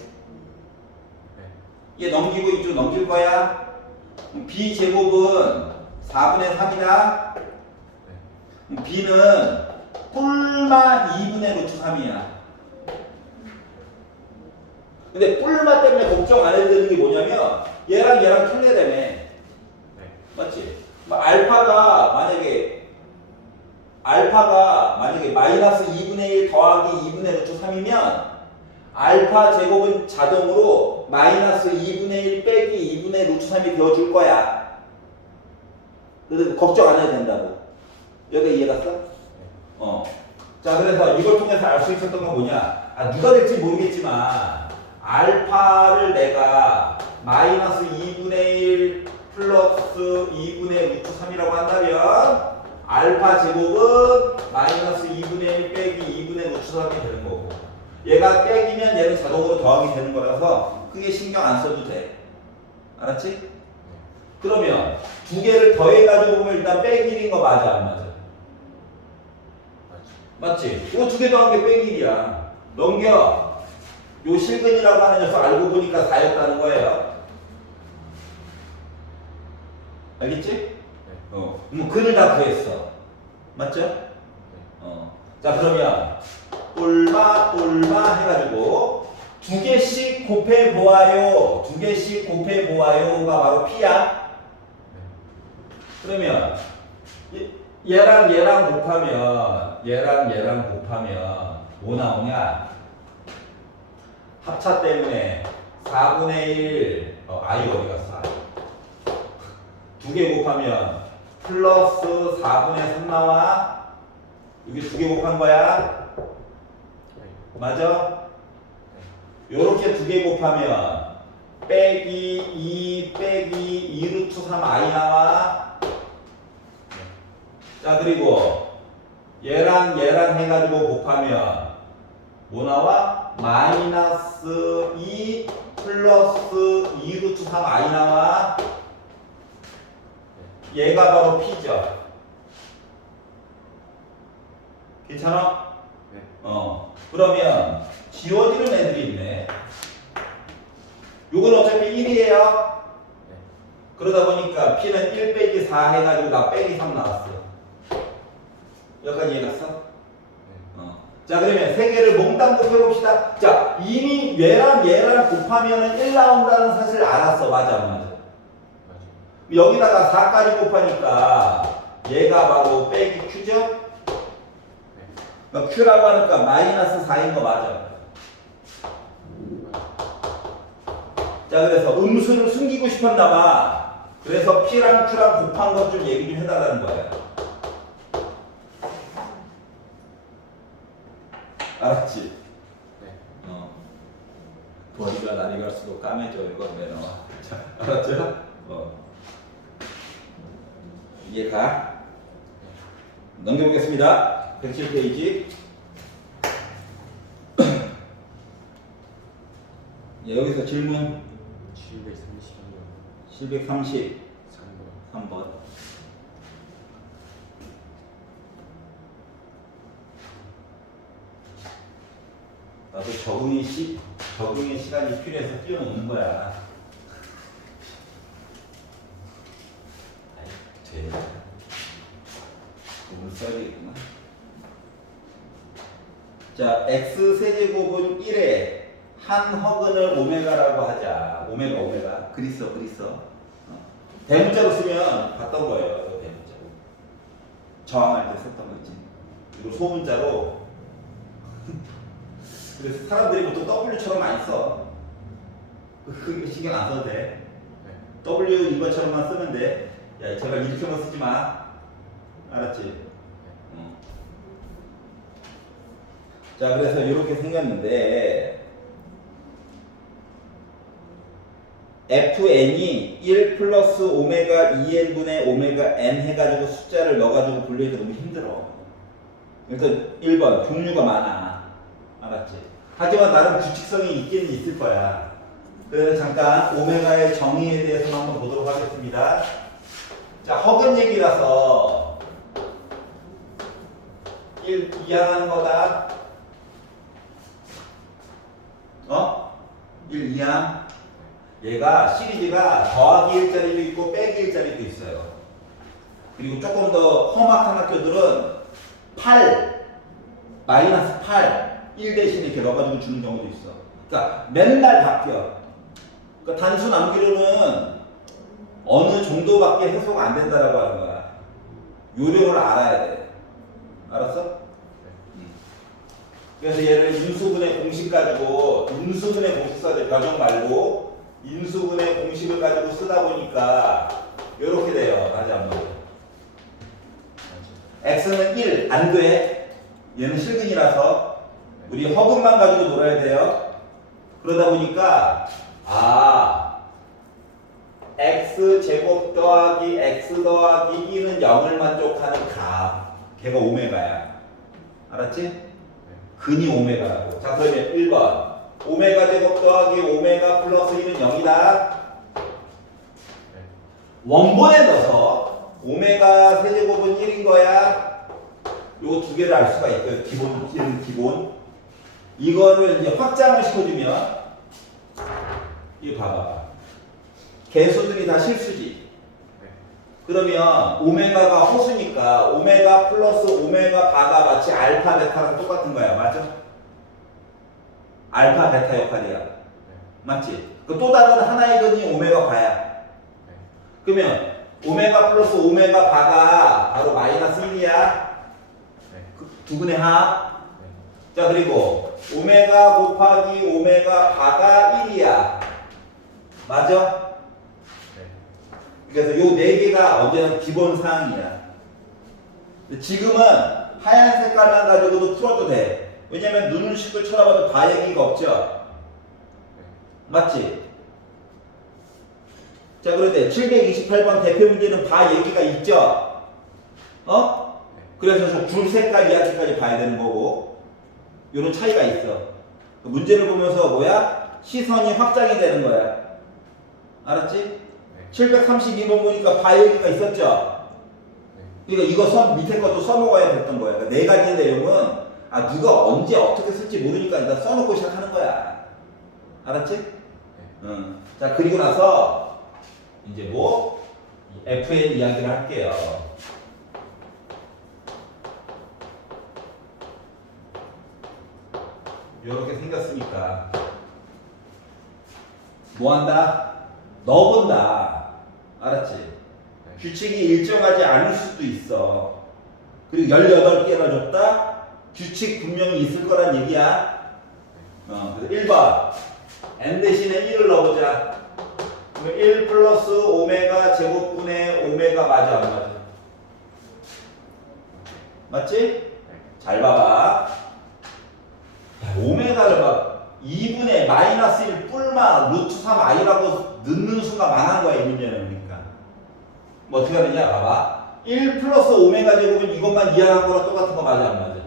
얘 넘기고 이쪽 넘길 거야. B제곱은 4분의 3이다. 네. B는 뿔마 2분의 루트 3이야. 근데 뿔마 때문에 걱정 안 해도 되는 게 뭐냐면 얘랑 켤레라며. 네. 맞지? 알파가 만약에 마이너스 2분의 1 더하기 2분의 루트 3이면 알파 제곱은 자동으로 마이너스 2분의 1 빼기 2분의 루트 3이 되어줄 거야. 그래서 걱정 안 해도 된다고. 여기 이해 갔어? 자, 그래서 이걸 통해서 알 수 있었던 건 뭐냐? 누가 될지 모르겠지만 알파를 내가 마이너스 2분의 1 플러스 2분의 루트 3이라고 한다면 알파 제곱은 마이너스 2분의 1 빼기 2분의 루트 3이 되는 거고, 얘가 빼기면 얘는 자동으로 더하기 되는 거라서 크게 신경 안 써도 돼. 알았지? 그러면 두 개를 더해가지고 보면 일단 빼기인 거 맞아 안 맞아? 맞지? 이거 두 개 더한 게 빼기야. 넘겨. 요 실근이라고 하는 녀석 알고 보니까 4였다는 거예요. 알겠지? 근을 다 구했어. 맞죠? 자, 그러면 뿔마 해가지고 두 개씩 곱해 보아요. 두 개씩 곱해 보아요가 바로 P야. 그러면 얘랑 곱하면 뭐 나오냐? 합차 때문에 4분의 1 I 어디 갔어? 두 개 곱하면 플러스 4분의 3 나와. 이게 두 개 곱한 거야. 네. 맞아? 요렇게 두 개 곱하면 빼기 2 빼기 2 루트 3 i 나와. 자, 그리고 얘랑 얘랑 해가지고 곱하면 뭐 나와? 마이너스 2 플러스 2 루트 3 i 나와. 얘가 바로 p죠. 괜찮아? 네. 그러면 지워지는 애들이 있네. 요건 어차피 1이에요. 네. 그러다 보니까 p는 1 빼기 4 해가지고 나 빼기 3 나왔어. 여기까지 이해갔어? 네. 자, 그러면 세 개를 몽땅 곱해봅시다. 자, 이미 얘랑 얘랑 곱하면은 1 나온다는 사실 알았어. 맞아, 안 맞아? 맞아요. 여기다가 4까지 곱하니까 얘가 바로 빼기 q죠? 네. 그러니까 q라고 하니까 마이너스 4인 거 맞아. 자, 그래서 음수를 숨기고 싶었나 봐. 그래서 p랑 q랑 곱한 것 좀 얘기 좀 해달라는 거야. 알았지? 네. 머리가 날이 갈수록 까매져. 이건 매너. 자, 알았죠? 이해가? 넘겨보겠습니다. 107페이지. 예, 여기서 질문 733번. 733번. 3번. 나도 적응의 시간이 필요해서 뛰어노는 거야. 아이, 돼. 부분 써야겠구나. 자, x 세제곱은 1에 한 허근을 오메가라고 하자. 오메가. 그리스. 대문자로 쓰면 봤던 거예요. 대문자로. 저항할 때 썼던 거 있지. 그리고 소문자로. 그래서 사람들이 보통 W처럼 많이 써. 크게 신경 안 써도 돼. 네. W 이것처럼만 쓰면 돼. 야, 제발 이렇게만 쓰지 마. 알았지? 자, 그래서 이렇게 생겼는데 fn이 1 플러스 오메가 2n분의 오메가 n 해가지고 숫자를 넣어가지고 분류해서 너무 힘들어. 일단 1번 종류가 많아. 알았지? 하지만 나름 규칙성이 있기는 있을 거야. 그래서 잠깐 오메가의 정의에 대해서 한번 보도록 하겠습니다. 자, 허근 얘기라서 1 이항하는 거다. 1 이항. 얘가 시리즈가 더하기 1짜리도 있고 빼기 1짜리도 있어요. 그리고 조금 더 험악한 학교들은 8, 마이너스 8, 1 대신 이렇게 넣어가지고 주는 경우도 있어. 그러니까 맨날 바뀌어. 그러니까 단수 남기로는 어느 정도밖에 해소가 안 된다라고 하는 거야. 요령을 알아야 돼. 알았어? 그래서 얘를 인수분해 공식 가지고 인수분해 공식 써야 돼. 변형 말고 인수분해 공식을 가지고 쓰다 보니까 이렇게 돼요. 맞아, 안 맞아? x는 1 안 돼. 얘는 실근이라서 우리 허근만 가지고 놀아야 돼요. 그러다 보니까 x 제곱 더하기 x 더하기 2는 0을 만족하는 값. 걔가 오메가야. 알았지? 근이 오메가라고. 자, 그러면 1번 오메가 제곱 더하기 오메가 플러스 1은 0이다. 원본에 넣어서 오메가 세제곱은 1인 거야. 요 두 개를 알 수가 있고요. 기본. 이거를 이제 확장을 시켜주면 이거 봐봐. 개수들이 다 실수지. 그러면 오메가가 호수니까 오메가 플러스 오메가 바가 마치 알파 베타랑 똑같은 거야. 맞아? 알파 베타 역할이야. 맞지? 그 또 다른 하나의 근이 오메가 바야. 그러면 오메가 플러스 오메가 바가 바로 마이너스 1이야. 그 두 분의 합. 자, 그리고 오메가 곱하기 오메가 바가 1이야. 맞아? 그래서 요 네 개가 언제나 기본 사항이야. 근데 지금은 하얀 색깔만 가지고도 풀어도 돼. 왜냐면 눈을 씻고 쳐다봐도 바 얘기가 없죠. 맞지? 자, 그런데 728번 대표 문제는 바 얘기가 있죠. 어? 그래서 저 줄 색깔 이야기까지 봐야 되는 거고, 요런 차이가 있어. 문제를 보면서 뭐야? 시선이 확장이 되는 거야. 알았지? 732번 보니까 바 얘기가 있었죠. 그러니까 이거 밑에 것도 써먹어야 됐던 거야. 그러니까 네 가지 내용은 누가 언제 어떻게 쓸지 모르니까 일단 써놓고 시작하는 거야. 알았지? 응. 자, 그리고 나서 이제 뭐 FN 이야기를 할게요. 이렇게 생겼으니까 뭐 한다? 넣어본다. 알았지? 규칙이 일정하지 않을 수도 있어. 그리고 18개나 줬다? 규칙 분명히 있을 거란 얘기야. 그래서 1번 n 대신에 1을 넣어보자. 그러면 1 플러스 오메가 제곱분의 오메가 맞아 안 맞아? 맞지? 잘 봐봐. 오메가를 막 2분의 마이너스 1 뿔마 루트 3 i라고 넣는 수가 많은 거야 이 문제는. 그러니까 뭐 어떻게 하느냐 봐봐. 1 플러스 오메가 제곱은 이것만 이해한 거랑 똑같은 거 맞아 안 맞아?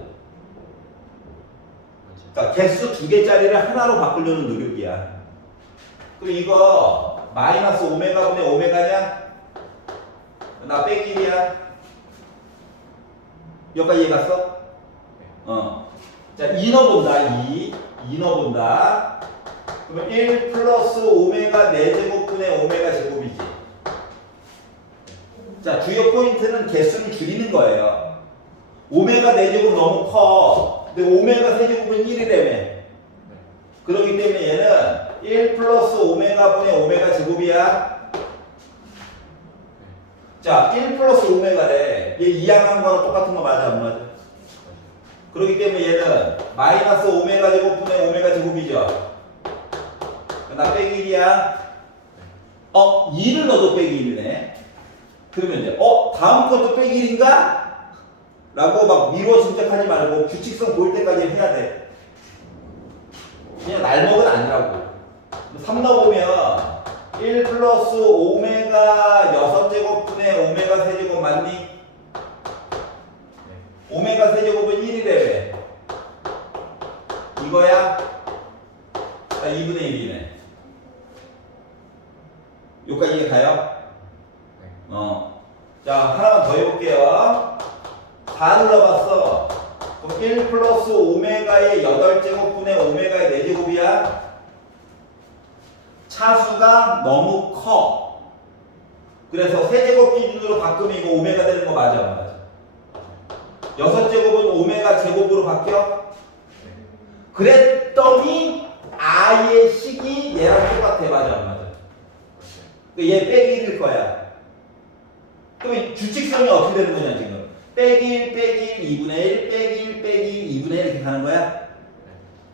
그러니까 개수 2개짜리를 하나로 바꾸려는 노력이야. 그럼 이거 마이너스 오메가분의 오메가냐? 나 빼기 1이야. 여기까지 이해 갔어? 자, 2 넣어본다. 2 넣어본다. 그러면 1 플러스 오메가 4제곱분의 오메가 제곱이지. 자, 주요 포인트는 개수를 줄이는 거예요. 오메가 4제곱 너무 커. 근데 오메가 세제곱은 1이라며. 그렇기 때문에 얘는 1 플러스 오메가분의 오메가 제곱이야. 자, 1 플러스 오메가래. 얘 이항한 거랑 똑같은 거 맞아 안 맞아? 그렇기 때문에 얘는 마이너스 오메가 제곱분의 오메가 제곱이죠. 나 빼기 1이야. 2를 넣어도 빼기 1이네. 그러면 이제 다음 것도 빼기 1인가? 라고 막 미루어 짐작하지 말고 규칙성 보일 때까지 해야 돼. 그냥 날먹은 아니라고. 3 넣어보면 1 플러스 오메가 6제곱분의 오메가 세제곱 맞니? 오메가 세제곱은 1이래. 이거야? 2분의 1이네. 여기까지 이해 가요? 자, 하나만 더 해볼게요. 4 눌러봤어. 그럼 1 플러스 오메가의 8제곱분의 오메가의 4제곱이야? 차수가 너무 커. 그래서 세제곱 기준으로 바꾸면 이거 오메가 되는 거 맞아 안 맞아? 6제곱은 오메가 제곱으로 바뀌어? 그랬더니 아의 식이 얘랑 똑같아. 맞아 안 맞아? 얘 빼기 1일 거야. 그럼 규칙성이 어떻게 되는 거냐 지금? 빼기 1 빼기 1 2분의 1 빼기 1 빼기 2분의 1 이렇게 가는 거야?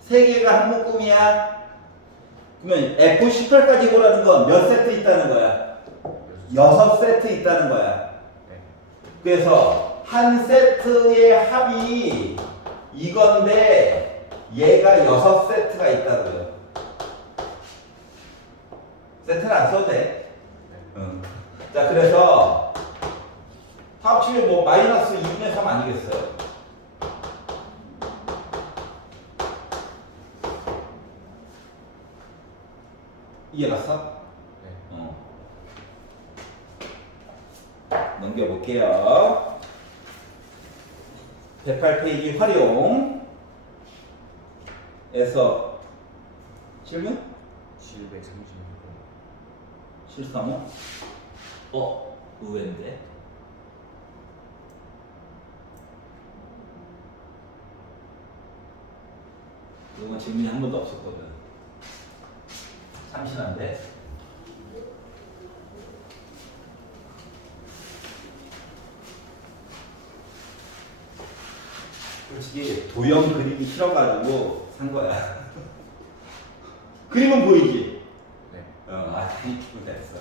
세 개가 한 묶음이야. 그러면 F18까지 보라는 건 몇 세트 있다는 거야? 6세트 있다는 거야. 그래서 한 세트의 합이 이건데 얘가 6세트가 있다고요. 세트는 안 써도 돼. 자, 그래서 합치면 뭐 마이너스 2분의 3 아니겠어요? 이해갔어? 넘겨볼게요. 108페이지 활용에서 질문? 736번. 실사모? 의외인데? 이건 질문이 한 번도 없었거든. 참신한데? 솔직히 도형 그리기 싫어가지고 산 거야. 그림은 보이지? 네. 이쁘다 했어.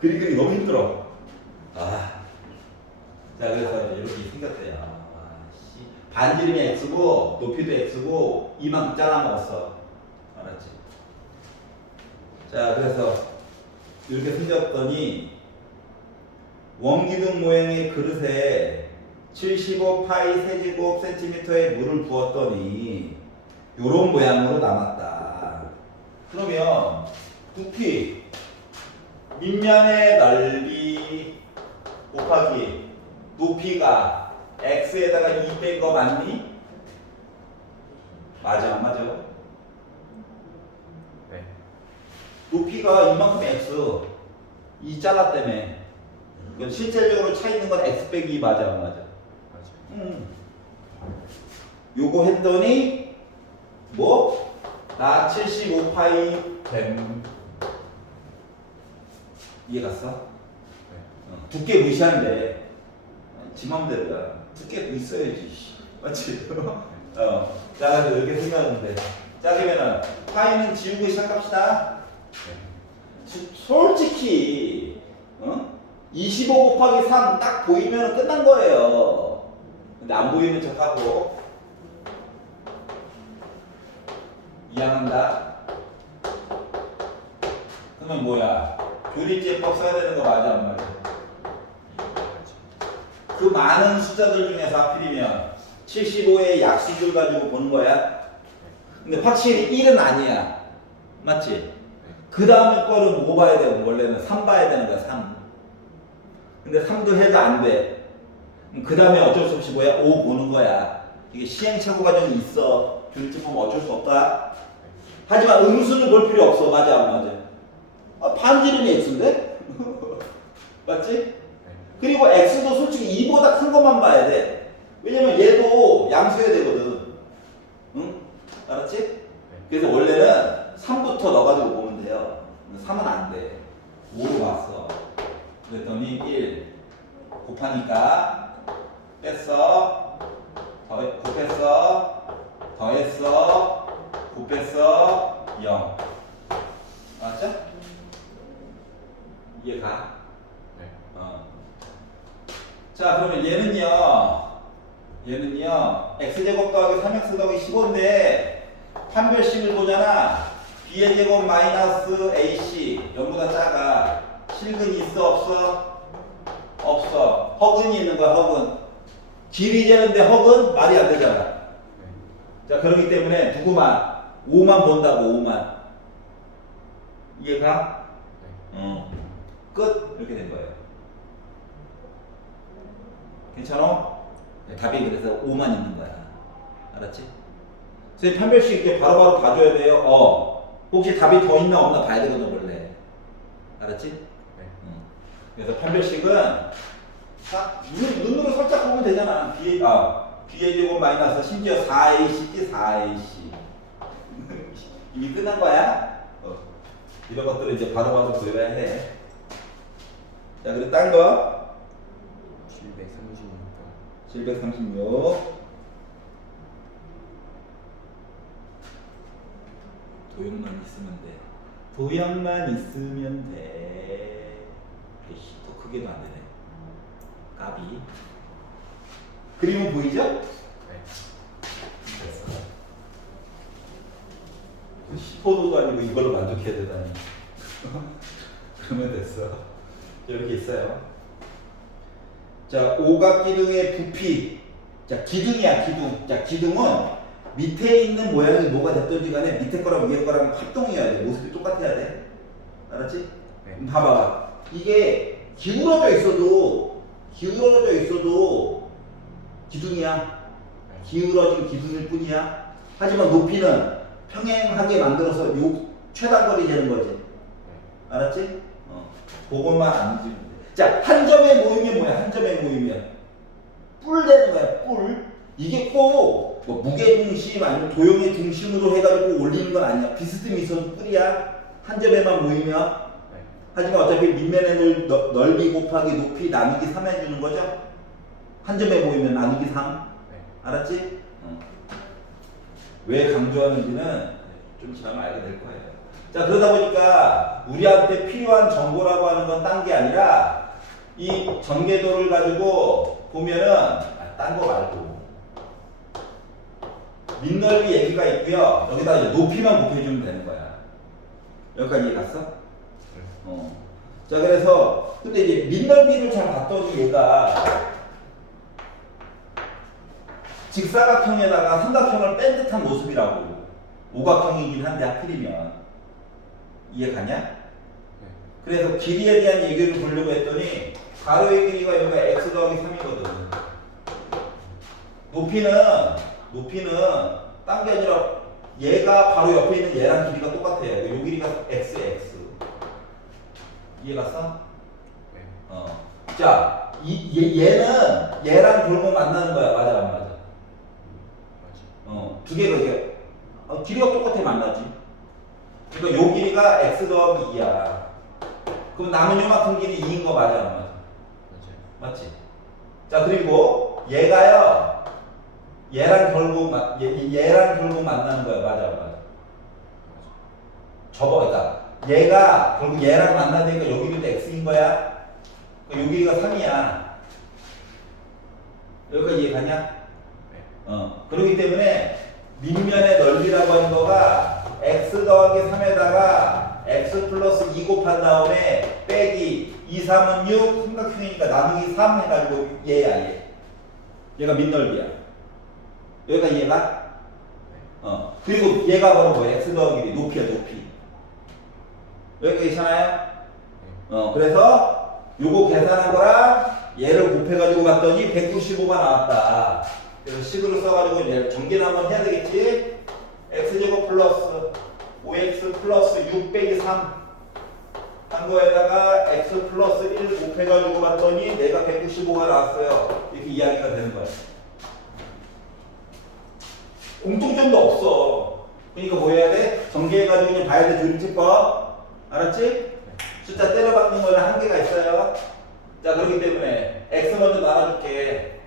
그리기 너무 힘들어. 아. 자, 그래서 이렇게 생겼대요. 아, 씨. 반지름이 x고 높이도 x고 이만큼 잘라먹었어. 알았지? 자, 그래서 이렇게 생겼더니 원기둥 모양의 그릇에 75 파이 세제곱 센티미터의 물을 부었더니 요런 모양으로 남았다. 그러면 부피 밑면의 넓이 곱하기 높이가 x에다가 2 뺀 거 맞니? 맞아 안 맞아? 네. 높이가 이만큼 x 2 잘랐다며. 그건 실질적으로 차 있는 건 x 빼기 2 맞아 안 맞아? 맞아요. 요거 했더니 뭐? 나 75파이 됨. 이해 갔어? 네. 두께 무시한대. 지 맘대로야. 두께도 있어야지. 맞지? 자, 그래서 이렇게 생겼는데. 자, 그러면은 파이는 지우고 시작합시다. 솔직히 25 곱하기 3 딱 보이면 끝난 거예요. 근데 안 보이는 척하고 이양한다. 그러면 뭐야? 교리제법 써야 되는 거 맞아 안 맞아? 그 많은 숫자들 중에서 하필이면 75의 약수들 가지고 보는 거야. 근데 확실히 1은 아니야. 맞지? 그 다음에 거는 뭐 봐야 돼? 원래는 3 봐야 되는 거야. 3. 근데 3도 해도 안 돼. 그 다음에 어쩔 수 없이 뭐야? 5 보는 거야. 이게 시행착오 과정이 있어. 교리제법 어쩔 수 없다. 하지만 음수는 볼 필요 없어. 맞아 안 맞아? 반지름이 x인데? 맞지? 그리고 x도 솔직히 2보다 큰 것만 봐야 돼. 왜냐면 얘도 양수해야 되거든. 응? 알았지? 그래서 원래는 3부터 넣어가지고 보면 돼요. 3은 안 돼. 5로 봤어. 그랬더니 1 곱하니까 뺐어. 곱했어. 더했어. 곱했어. 0. 맞죠? 이해가? 네. 자, 그러면 얘는요 x제곱 더하기 3x 더하기 15인데 판별식을 보잖아. b의 제곱 마이너스 ac 0보다 작아. 실근이 있어 없어? 없어. 허근이 있는 거야. 허근. 길이 재는데 허근 말이 안 되잖아. 자, 그렇기 때문에 누구만 5만 본다고. 5만. 이해가? 끝. 이렇게 된 거예요. 괜찮아? 답이 그래서 5만 있는 거야. 알았지? 선생님 판별식 이렇게 바로바로 봐줘야 돼요. 혹시 답이 더 있나 없나 봐야 되거든 원래. 알았지? 네. 그래서 판별식은 눈으로 살짝 보면 되잖아. b의 제곱 마이너스 심지어 4ac지 4ac. 이미 끝난 거야. 이런 것들을 이제 바로바로 보여야 해. 자, 그리고 딴 거. 736. 도형만 있으면 돼. 도형만 있으면 돼. 에이씨, 더 크게도 안 되네. 까비. 그림은 보이죠? 네. 됐어. 10호도도 아니고 이걸로 만족해야 되다니. 그러면 됐어. 이렇게 있어요. 자, 오각기둥의 부피. 자, 기둥이야, 기둥. 자, 기둥은 밑에 있는 모양이 뭐가 됐든지 간에 밑에 거랑 위에 거랑 합동이어야 돼. 모습이 똑같아야 돼. 알았지? 네. 봐봐. 이게 기울어져 있어도 기둥이야. 기울어진 기둥일 뿐이야. 하지만 높이는 평행하게 만들어서 요 최단거리 되는 거지. 알았지? 그것만 안 지면 돼. 자, 한 점에 모이면 뭐야? 한 점에 모이면 뿔 되는 거야. 뿔. 이게 꼭 뭐 무게 중심 아니면 도형의 중심으로 해가지고 올리는 건 아니야. 비스듬히 있어도 뿔이야. 한 점에만 모이면. 하지만 어차피 밑면의 넓이 곱하기 높이 나누기 3 해주는 거죠. 한 점에 모이면 나누기 3. 알았지? 왜 강조하는지는 좀 지나면 알게 될 거예요. 자, 그러다 보니까 우리한테 필요한 정보라고 하는 건 딴 게 아니라 이 전개도를 가지고 보면은 딴 거 말고 민넓이 얘기가 있고요. 여기다 이제 높이만 곱해주면 되는 거야. 여기까지 이해 갔어? 자, 그래서 근데 이제 민넓이를 잘 봤더니 얘가 직사각형에다가 삼각형을 뺀 듯한 모습이라고. 오각형이긴 한데 하필이면 이해 가냐? 네. 그래서 길이에 대한 얘기를 보려고 했더니 가로의 길이가 여기가 x 더하기 3이거든. 높이는 딴 게 아니라 얘가 바로 옆에 있는 얘랑 길이가 똑같아요. 요 길이가 x. 이해 갔어? 네. 자, 얘는 얘랑 결국 만나는 거야. 맞아, 안 맞아? 두 개가 이게 길이가 똑같아 만나지. 그러니까 요 길이가 x 더하기 2야. 그럼 남은 요만큼 길이 2인 거 맞아, 안 맞아? 맞지? 자, 그리고 얘가요. 얘랑 결국 만나는 거야. 맞아, 안 맞아? 그러니까 얘가 결국 얘랑 만나니까 요 길이도 x인 거야. 요 길이가 3이야. 여기까지 이해 가냐? 그렇기 때문에 밑면의 넓이라고 하는 거가 x 더하기 3에다가 x 플러스 2 곱한 다음에 빼기 2, 3은 6 삼각형이니까 나누기 3 해가지고 얘야 얘. 얘가 밑넓이야. 여기가 얘가? 그리고 얘가 바로 뭐야? x 더하기 높이야 높이. 여기가 있잖아요? 그래서 요거 계산한 거랑 얘를 곱해가지고 봤더니 195가 나왔다. 그래서 식으로 써가지고 이제 전개를 한번 해야 되겠지? x제곱 플러스 5x 플러스 6 빼기 3 한 거에다가 x 플러스 1 곱해가지고 봤더니 내가 195가 나왔어요. 이렇게 이야기가 되는 거야. 공통점도 없어. 그러니까 뭐 해야 돼? 전개해가지고 그냥 봐야 돼. 조림집법. 알았지? 숫자 때려박는 거는 한계가 있어요. 자, 그렇기 때문에 x 먼저 나눠줄게.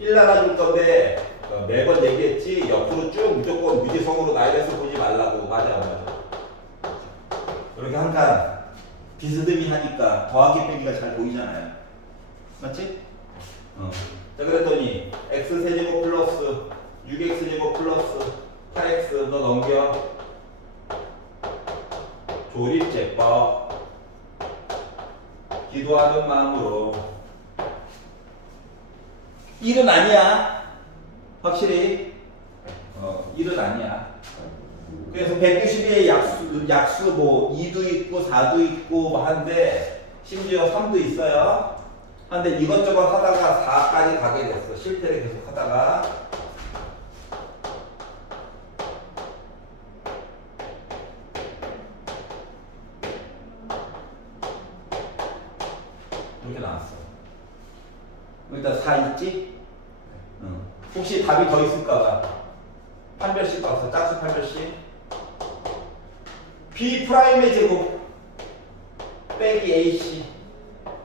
1 나눠줄 건데 매번 얘기했지. 옆으로 쭉 무조건 무지성으로 나열해서 보지 말라고. 맞아, 안 맞아? 이렇게 한 칸 비스듬히 하니까 더하기 빼기가 잘 보이잖아요. 맞지? 자, 그랬더니 x 세제곱 플러스 6x 제곱 플러스 8x 너 넘겨. 조립제법. 기도하는 마음으로. 1은 아니야. 확실히. 1은 아니야. 그래서 192의 약수 뭐 2도 있고 4도 있고 뭐 한데 심지어 3도 있어요. 한데 이것저것 하다가 4까지 가게 됐어. 실패를 계속 하다가. 이렇게 나왔어. 일단 4 있지? 혹시 답이 더 있을까봐 판별식 없어. 짝수 판별식. B 프라임의 제곱 빼기 AC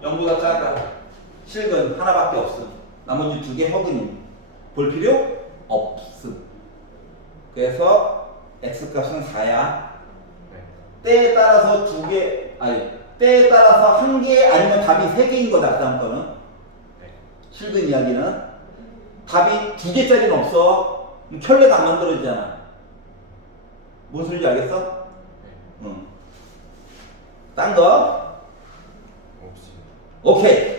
0보다 작아. 실근 하나밖에 없음. 나머지 두 개 허근임. 볼 필요 없음. 그래서 x 값은 4야. 때에 따라서 때에 따라서 한 개 아니면 답이 3개인 거다. 그 다음 거는 실근 이야기는 답이 2개짜리는 없어. 켤레가 안 만들어지잖아. 뭔 소리인지 알겠어? 딴 거? 없습니다. 오케이.